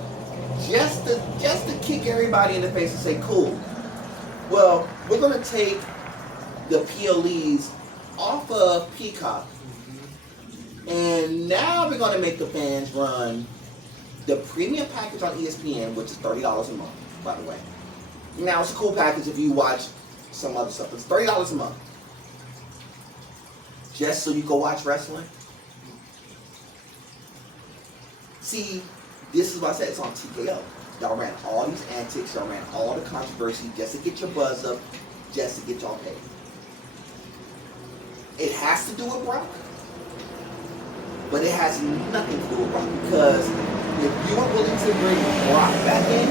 just to kick everybody in the face and say, cool. Well, we're gonna take the PLEs off of Peacock, and now we're gonna make the fans run the premium package on ESPN, which is $30 a month, by the way. Now it's a cool package if you watch some other stuff. It's $30 a month. Just so you go watch wrestling. See, this is what I said, it's on TKO. Y'all ran all these antics, y'all ran all the controversy just to get your buzz up, just to get y'all paid. It has to do with Brock, but it has nothing to do with Brock, because if you are willing to bring Brock back in,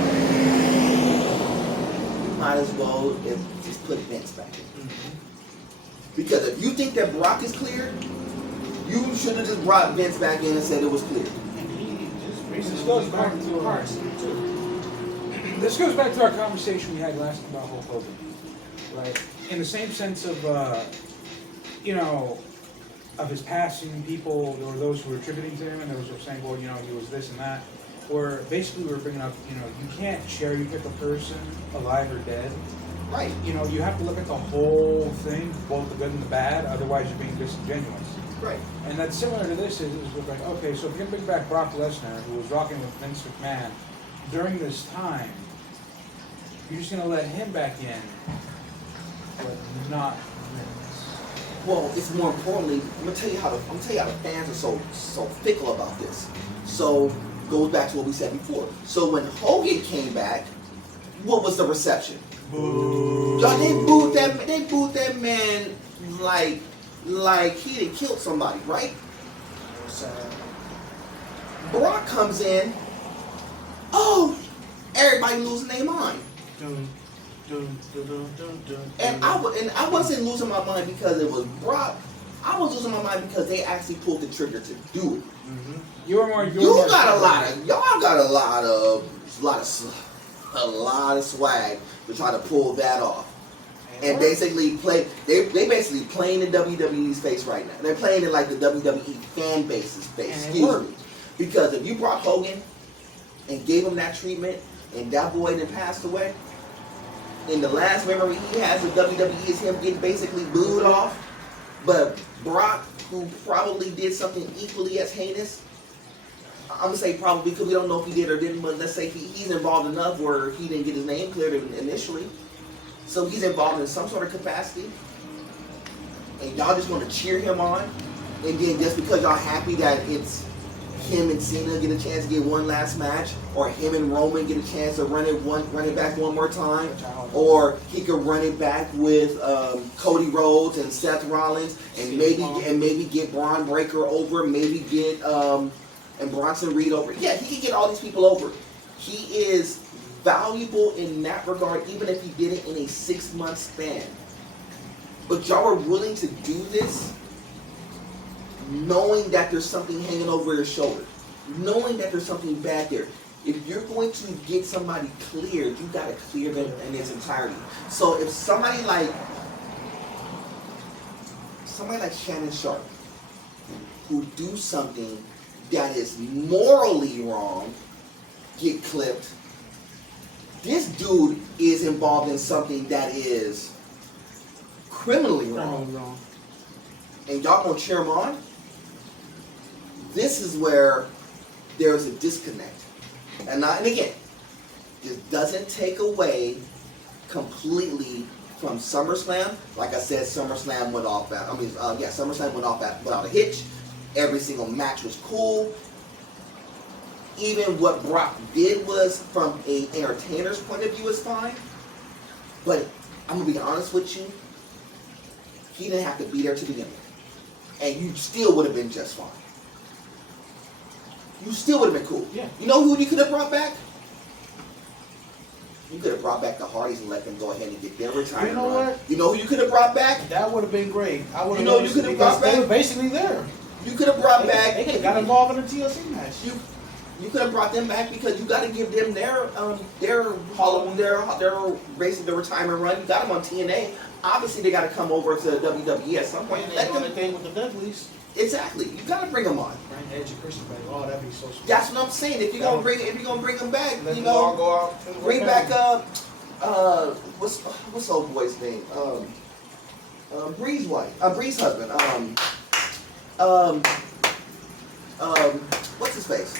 you might as well just put Vince back in. Because if you think that Brock is cleared, you should have just brought Vince back in and said it was clear. This goes back to our conversation we had last about Hulk Hogan, right? In the same sense of, of his passing, people, there were those who were attributing to him, and there was those saying, well, he was this and that. Or basically we were bringing up, you can't cherry pick a person, alive or dead. Right. You have to look at the whole thing, both the good and the bad, otherwise you're being disingenuous. Right. And that's similar to this, is like, okay, so if you're going to bring back Brock Lesnar, who was rocking with Vince McMahon during this time, you're just going to let him back in, but not Vince. Well, it's more importantly, I'm gonna tell you how the fans are so fickle about this. So goes back to what we said before. So when Hogan came back, what was the reception? Boo. Y'all, they booed that man like he had killed somebody, right? Brock comes in, oh, everybody losing their mind. And I wasn't losing my mind because it was Brock. I was losing my mind because they actually pulled the trigger to do it. Y'all got a lot of swag to try to pull that off. And basically they basically playing in WWE's face right now. They're playing in like the WWE fan base's face, excuse me. Because if you brought Hogan and gave him that treatment and that boy then passed away, and the last memory he has of WWE is him getting basically booed off, but Brock, who probably did something equally as heinous, I'm gonna say probably because we don't know if he did or didn't, but let's say he's involved enough where he didn't get his name cleared initially. So he's involved in some sort of capacity. And y'all just gonna cheer him on. And then just because y'all happy that it's him and Cena get a chance to get one last match, or him and Roman get a chance to run it back one more time, or he could run it back with Cody Rhodes and Seth Rollins, and maybe get Braun Breaker over, maybe get and Bronson Reed over. Yeah, he can get all these people over. He is valuable in that regard, even if he did it in a 6-month span. But y'all are willing to do this knowing that there's something hanging over your shoulder, knowing that there's something bad there. If you're going to get somebody cleared, you gotta clear them in its entirety. So if somebody like Shannon Sharp, who do something that is morally wrong, get clipped, this dude is involved in something that is criminally wrong. And y'all gonna cheer him on? This is where there's a disconnect. And again, this doesn't take away completely from SummerSlam. Like I said, SummerSlam went off without a hitch. Every single match was cool. Even what Brock did was, from an entertainer's point of view, is fine. But I'm gonna be honest with you, he didn't have to be there to begin with. And you still would have been just fine. You still would have been cool. Yeah. You know who you could have brought back? You could have brought back the Hardys and let them go ahead and get their retirement. You know run. what? You know who you could have brought back? That would have been great. I would have. You know you could have brought They back. were basically there. You could have brought back. They could have got involved in the TLC match. You could have brought them back because you got to give them their racing their retirement run. You got them on TNA. Obviously, they got to come over to WWE at some point. Let them thing with the Dudleys. Exactly. You got to bring them on. Bring Edge and Christian back. Oh, that'd be so sweet. That's what I'm saying. If you're gonna bring them back, Let you them all know, go out. bring back what's old boy's name? Bree's wife. Bree's husband. What's his face?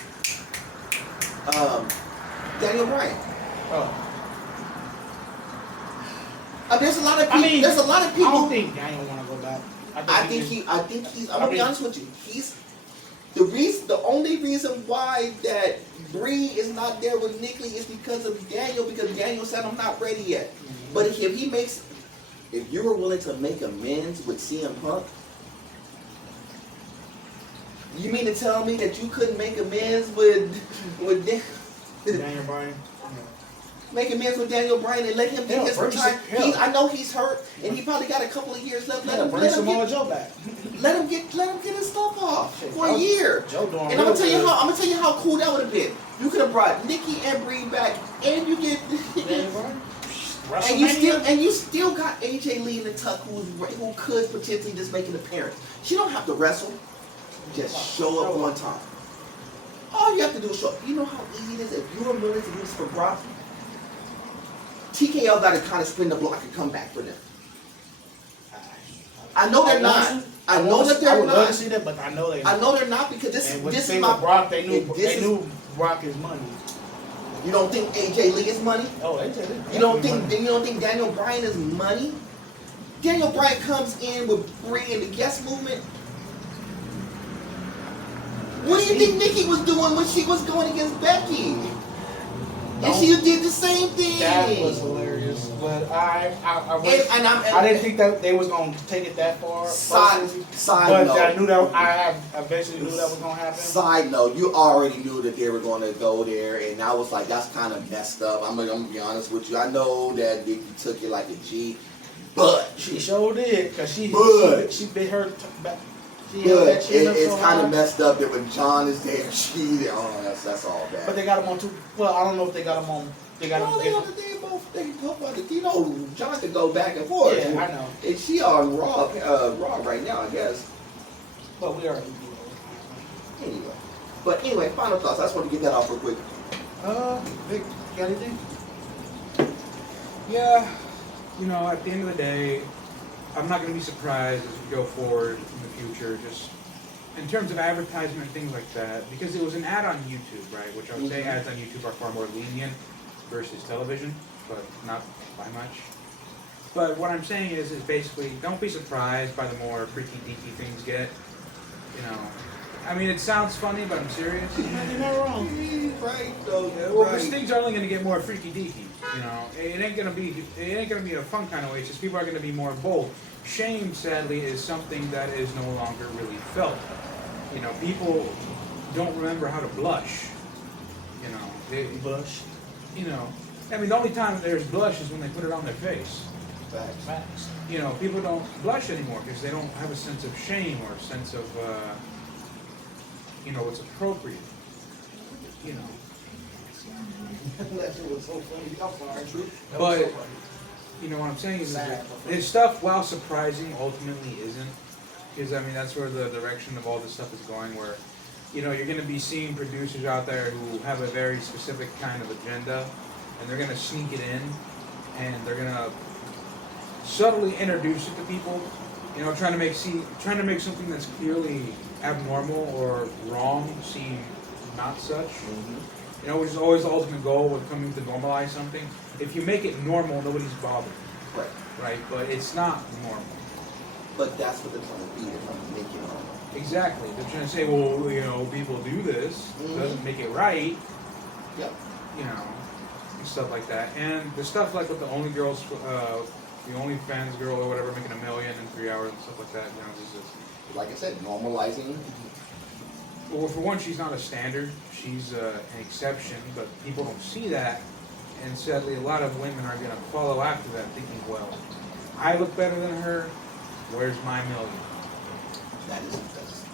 Daniel Bryan. Oh. There's a lot of people. There's a lot of people. I don't think Daniel want to go back. I think he's. I'm gonna be honest with you. He's the reason. The only reason why that Bree is not there with Nikki is because of Daniel. Because Daniel said, "I'm not ready yet." Mm-hmm. But if you were willing to make amends with CM Punk, you mean to tell me that you couldn't make amends with Daniel Bryan. make amends with Daniel Bryan and let him get his retirement? I know he's hurt and he probably got a couple of years left. Let him Samoa Joe back. Let him get his stuff off for a year. Joe doing and I'm gonna tell you how cool that would have been. You could have brought Nikki and Bree back, and you get and you still got AJ Lee in the tuck, who could potentially just make an appearance. She don't have to wrestle. Just show up one time. All you have to do is show up. You know how easy it is if you are willing to do this for Brock. TKO got to kind of spin the block and come back for them. I know they're not. I know that they're not. I would love to see that, but I know they're not. I know they're not because this is my. Brock, they knew Brock is money. You don't think AJ Lee is money? Oh, AJ Lee. You don't think Daniel Bryan is money? Daniel Bryan comes in with Bree and the guest movement. What do you think Nikki was doing when she was going against Becky? And she did the same thing. That was hilarious. But I didn't think that they was gonna take it that far. Side but note. I knew that I eventually knew that was gonna happen. Side note, you already knew that they were gonna go there, and I was like, that's kind of messed up. I'm gonna be honest with you. I know that Nikki took it like a G, but she sure did because she bit her back. But it's kind of messed up that when John is there, that's all bad. But they got him on two. Well, I don't know if they got him on. They got him. They both on the. You know, John could go back and forth. Yeah, I know. And she on Raw right now, I guess. But we are. Anyway, final thoughts. I just want to get that off real quick. Vic, got anything? Yeah, you know, at the end of the day, I'm not going to be surprised as we go forward in the future, just in terms of advertisement and things like that, because it was an ad on YouTube, right? Which I would say ads on YouTube are far more lenient versus television, but not by much. But what I'm saying is basically, don't be surprised by the more freaky deaky things get. You know, I mean, it sounds funny, but I'm serious. You're not wrong. Right? Well, these things are only going to get more freaky deaky. You know, it ain't gonna be in a fun kind of way. It's just people are gonna be more bold. Shame, sadly, is something that is no longer really felt. You know, people don't remember how to blush. You know, they Blush. You know, I mean, the only time there's blush is when they put it on their face. Facts. You know, people don't blush anymore because they don't have a sense of shame or a sense of, you know, what's appropriate. You know. That shit was so funny. I'm sorry. But you know what I'm saying is that this stuff, while surprising, ultimately isn't. Because I mean, that's where the direction of all this stuff is going. Where, you know, you're going to be seeing producers out there who have a very specific kind of agenda, and they're going to sneak it in, and they're going to subtly introduce it to people. You know, trying to make something that's clearly abnormal or wrong seem not such. You know, which is always the ultimate goal with coming to normalize something. If you make it normal, nobody's bothered. Right. Right? But it's not normal. But that's what they're trying to be. They're trying to make it normal. Exactly. They're trying to say, well, you know, people do this. Doesn't make it right. Yep. You know, and stuff like that. And the stuff like with the only girls, the only fans girl or whatever making $1 million in 3 hours and stuff like that. You know, this is. Like I said, normalizing. Well, for one, she's not a standard. She's an exception, but people don't see that. And sadly, a lot of women are going to follow after that thinking, well, I look better than her, where's my million? That's the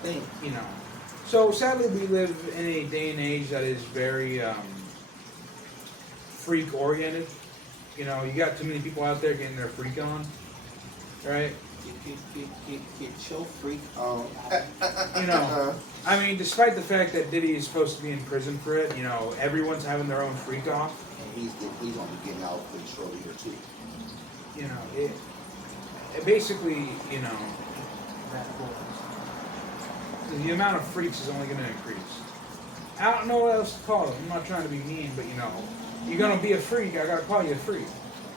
thing. You know. So sadly, we live in a day and age that is very freak-oriented. You know, you got too many people out there getting their freak on, right? Get your freak on. You know, I mean, despite the fact that Diddy is supposed to be in prison for it, you know, everyone's having their own freak off. And he's gonna be getting out pretty shortly here too. You know, it basically, you know, the amount of freaks is only going to increase. I don't know what else to call them. I'm not trying to be mean, but you know, you're going to be a freak, I got to call you a freak.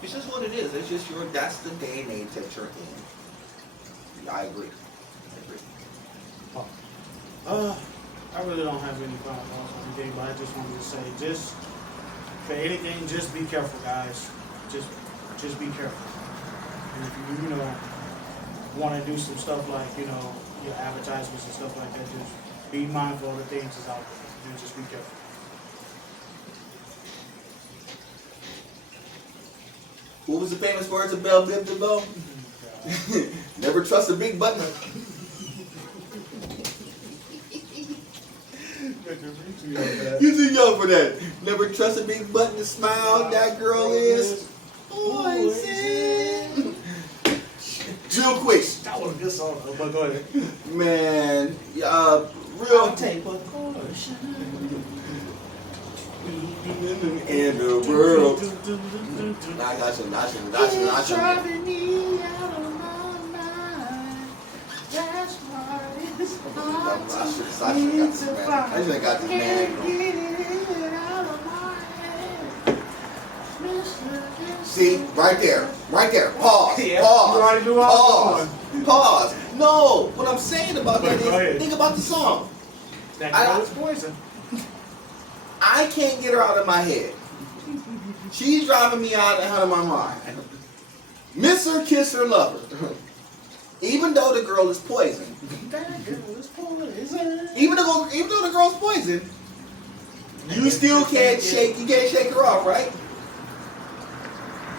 It's just what it is. It's just that's the day and age that you're in. I agree. I really don't have any final thoughts on anything, but I just wanted to say, just for anything, just be careful, guys. Just be careful. And if you want to do some stuff like, your advertisements and stuff like that, just be mindful of the things that's out there. And just be careful. What was the famous words of Bell Biv DeVoe? Never trust a big button. You're too young for that. Never trust a big button to smile. That girl is poison. Real quick. That was a good song, but go ahead. Man, real tape of caution in the world. Nah, I got you. Driving me out of my mind. That's why it's hard I should have got this man. See, right there. Pause. Yeah, Pause. you already knew I was Pause. No, what I'm saying about that Go ahead. is, think about the song. That girl is poison. I can't get her out of my head. She's driving me out of my mind. Miss her, kiss her, love her. Even though the girl is poison. That girl is poison. Even though the girl's poison, you still can't shake her off, right?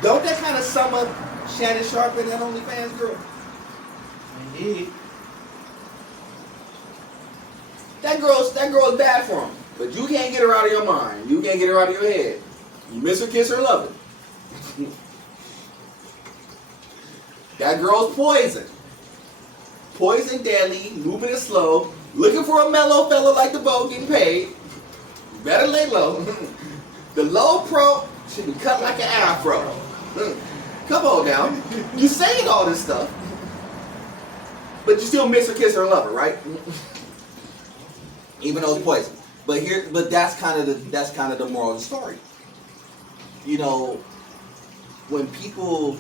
Don't that kind of sum up Shannon Sharp and that OnlyFans girl? Indeed. That girl's bad for him. But you can't get her out of your mind. You can't get her out of your head. You miss her, kiss her, love her. That girl's poison. Poison deadly, moving it slow, looking for a mellow fella like the boat getting paid. You better lay low. The low pro should be cut like an afro. Come on now. You saying all this stuff, but you still miss her, kiss her, and love her, right? Even though it's poison. But that's kind of the moral of the story. You know, when people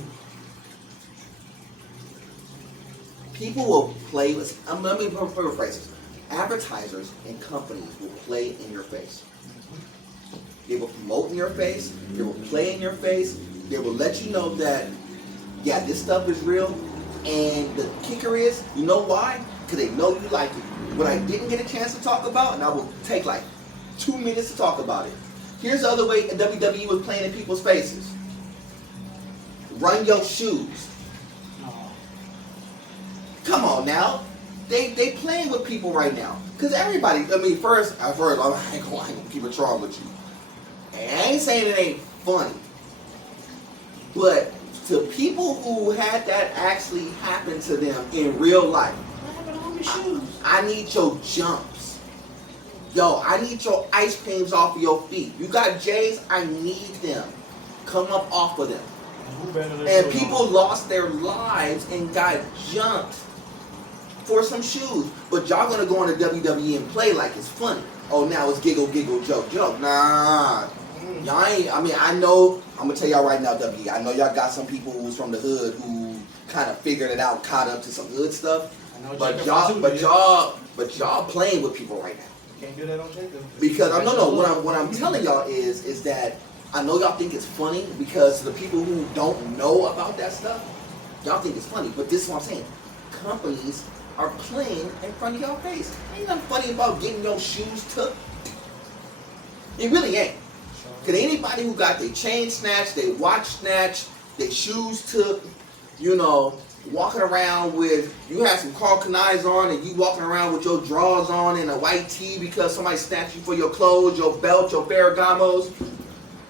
will play with. Let me paraphrase this. Advertisers and companies will play in your face. They will promote in your face. They will play in your face. They will let you know that, yeah, this stuff is real. And the kicker is, you know why? Because they know you like it. What I didn't get a chance to talk about, and I will take like 2 minutes to talk about it. Here's the other way WWE was playing in people's faces. Run your shoes. Come on now. They playing with people right now. Because everybody, first, I ain't gonna keep it strong with you. And I ain't saying it ain't funny. But to people who had that actually happen to them in real life, I need your jumps. Yo, I need your ice creams off of your feet. You got J's, I need them. Come up off of them. And people lost their lives and got jumped for some shoes. But y'all gonna go into WWE and play like it's funny. Oh, now it's giggle, joke. Nah. Y'all ain't, I know, I'm gonna tell y'all right now, WWE, I know y'all got some people who's from the hood who kind of figured it out, caught up to some hood stuff. But y'all playing with people right now. Can't do that on Jacob. Because what I'm telling y'all is that I know y'all think it's funny because the people who don't know about that stuff, y'all think it's funny. But this is what I'm saying. Companies are playing in front of y'all face. Ain't nothing funny about getting your shoes took. It really ain't. Could anybody who got their chain snatched, their watch snatched, their shoes took, you know, walking around with, you had some Carl Kanais on and you walking around with your drawers on and a white tee because somebody snatched you for your clothes, your belt, your Ferragamos.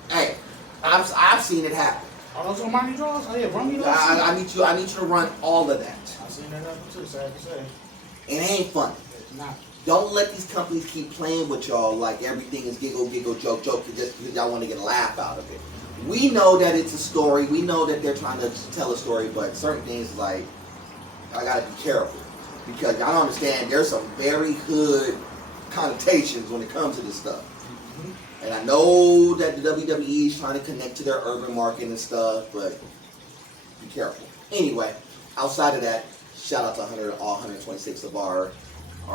Hey, I've seen it happen. Are those Armani draws? Oh yeah, run me those. I need you to run all of that. I've seen that happen too, sad to say. It ain't funny. It's not. Don't let these companies keep playing with y'all like everything is giggle, joke, just because y'all want to get a laugh out of it. We know that it's a story. We know that they're trying to tell a story, but certain things like, I gotta be careful. Because y'all understand there's some very hood connotations when it comes to this stuff. Mm-hmm. And I know that the WWE is trying to connect to their urban market and stuff, but be careful. Anyway, outside of that, shout out to all 126 of our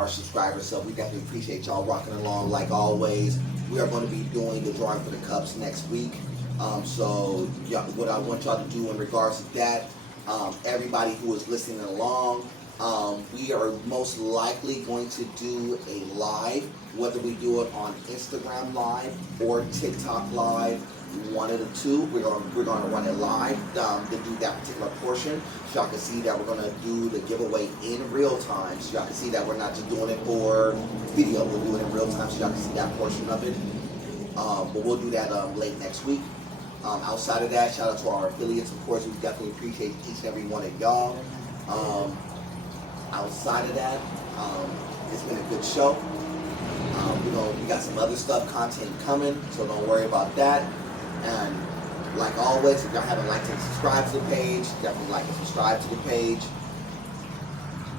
subscribers. So we definitely appreciate y'all rocking along like always. We are going to be doing the drawing for the cups next week. So what I want y'all to do in regards to that, everybody who is listening along, we are most likely going to do a live, whether we do it on Instagram Live or TikTok Live, one of the two. We're going to run it live to do that particular portion, so y'all can see that we're going to do the giveaway in real time, so y'all can see that we're not just doing it for video, we'll do it in real time so y'all can see that portion of it. But we'll do that late next week. Outside of that, shout out to our affiliates, of course. We definitely appreciate each and every one of y'all. Outside of that, it's been a good show. We got some other content coming, so don't worry about that. And like always, if y'all haven't liked and subscribed to the page, definitely like and subscribe to the page.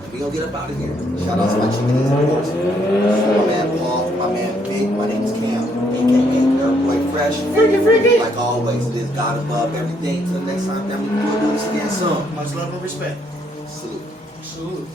And we gonna get up out of here. Shout out to my chickadees, of course. My man Paul, my man Big, my name is Cam, aka Nerd Fresh. Freaky. Like always, it is God above everything. Till the next time, family, we'll do this again soon. Much love and respect. Salute. Salute.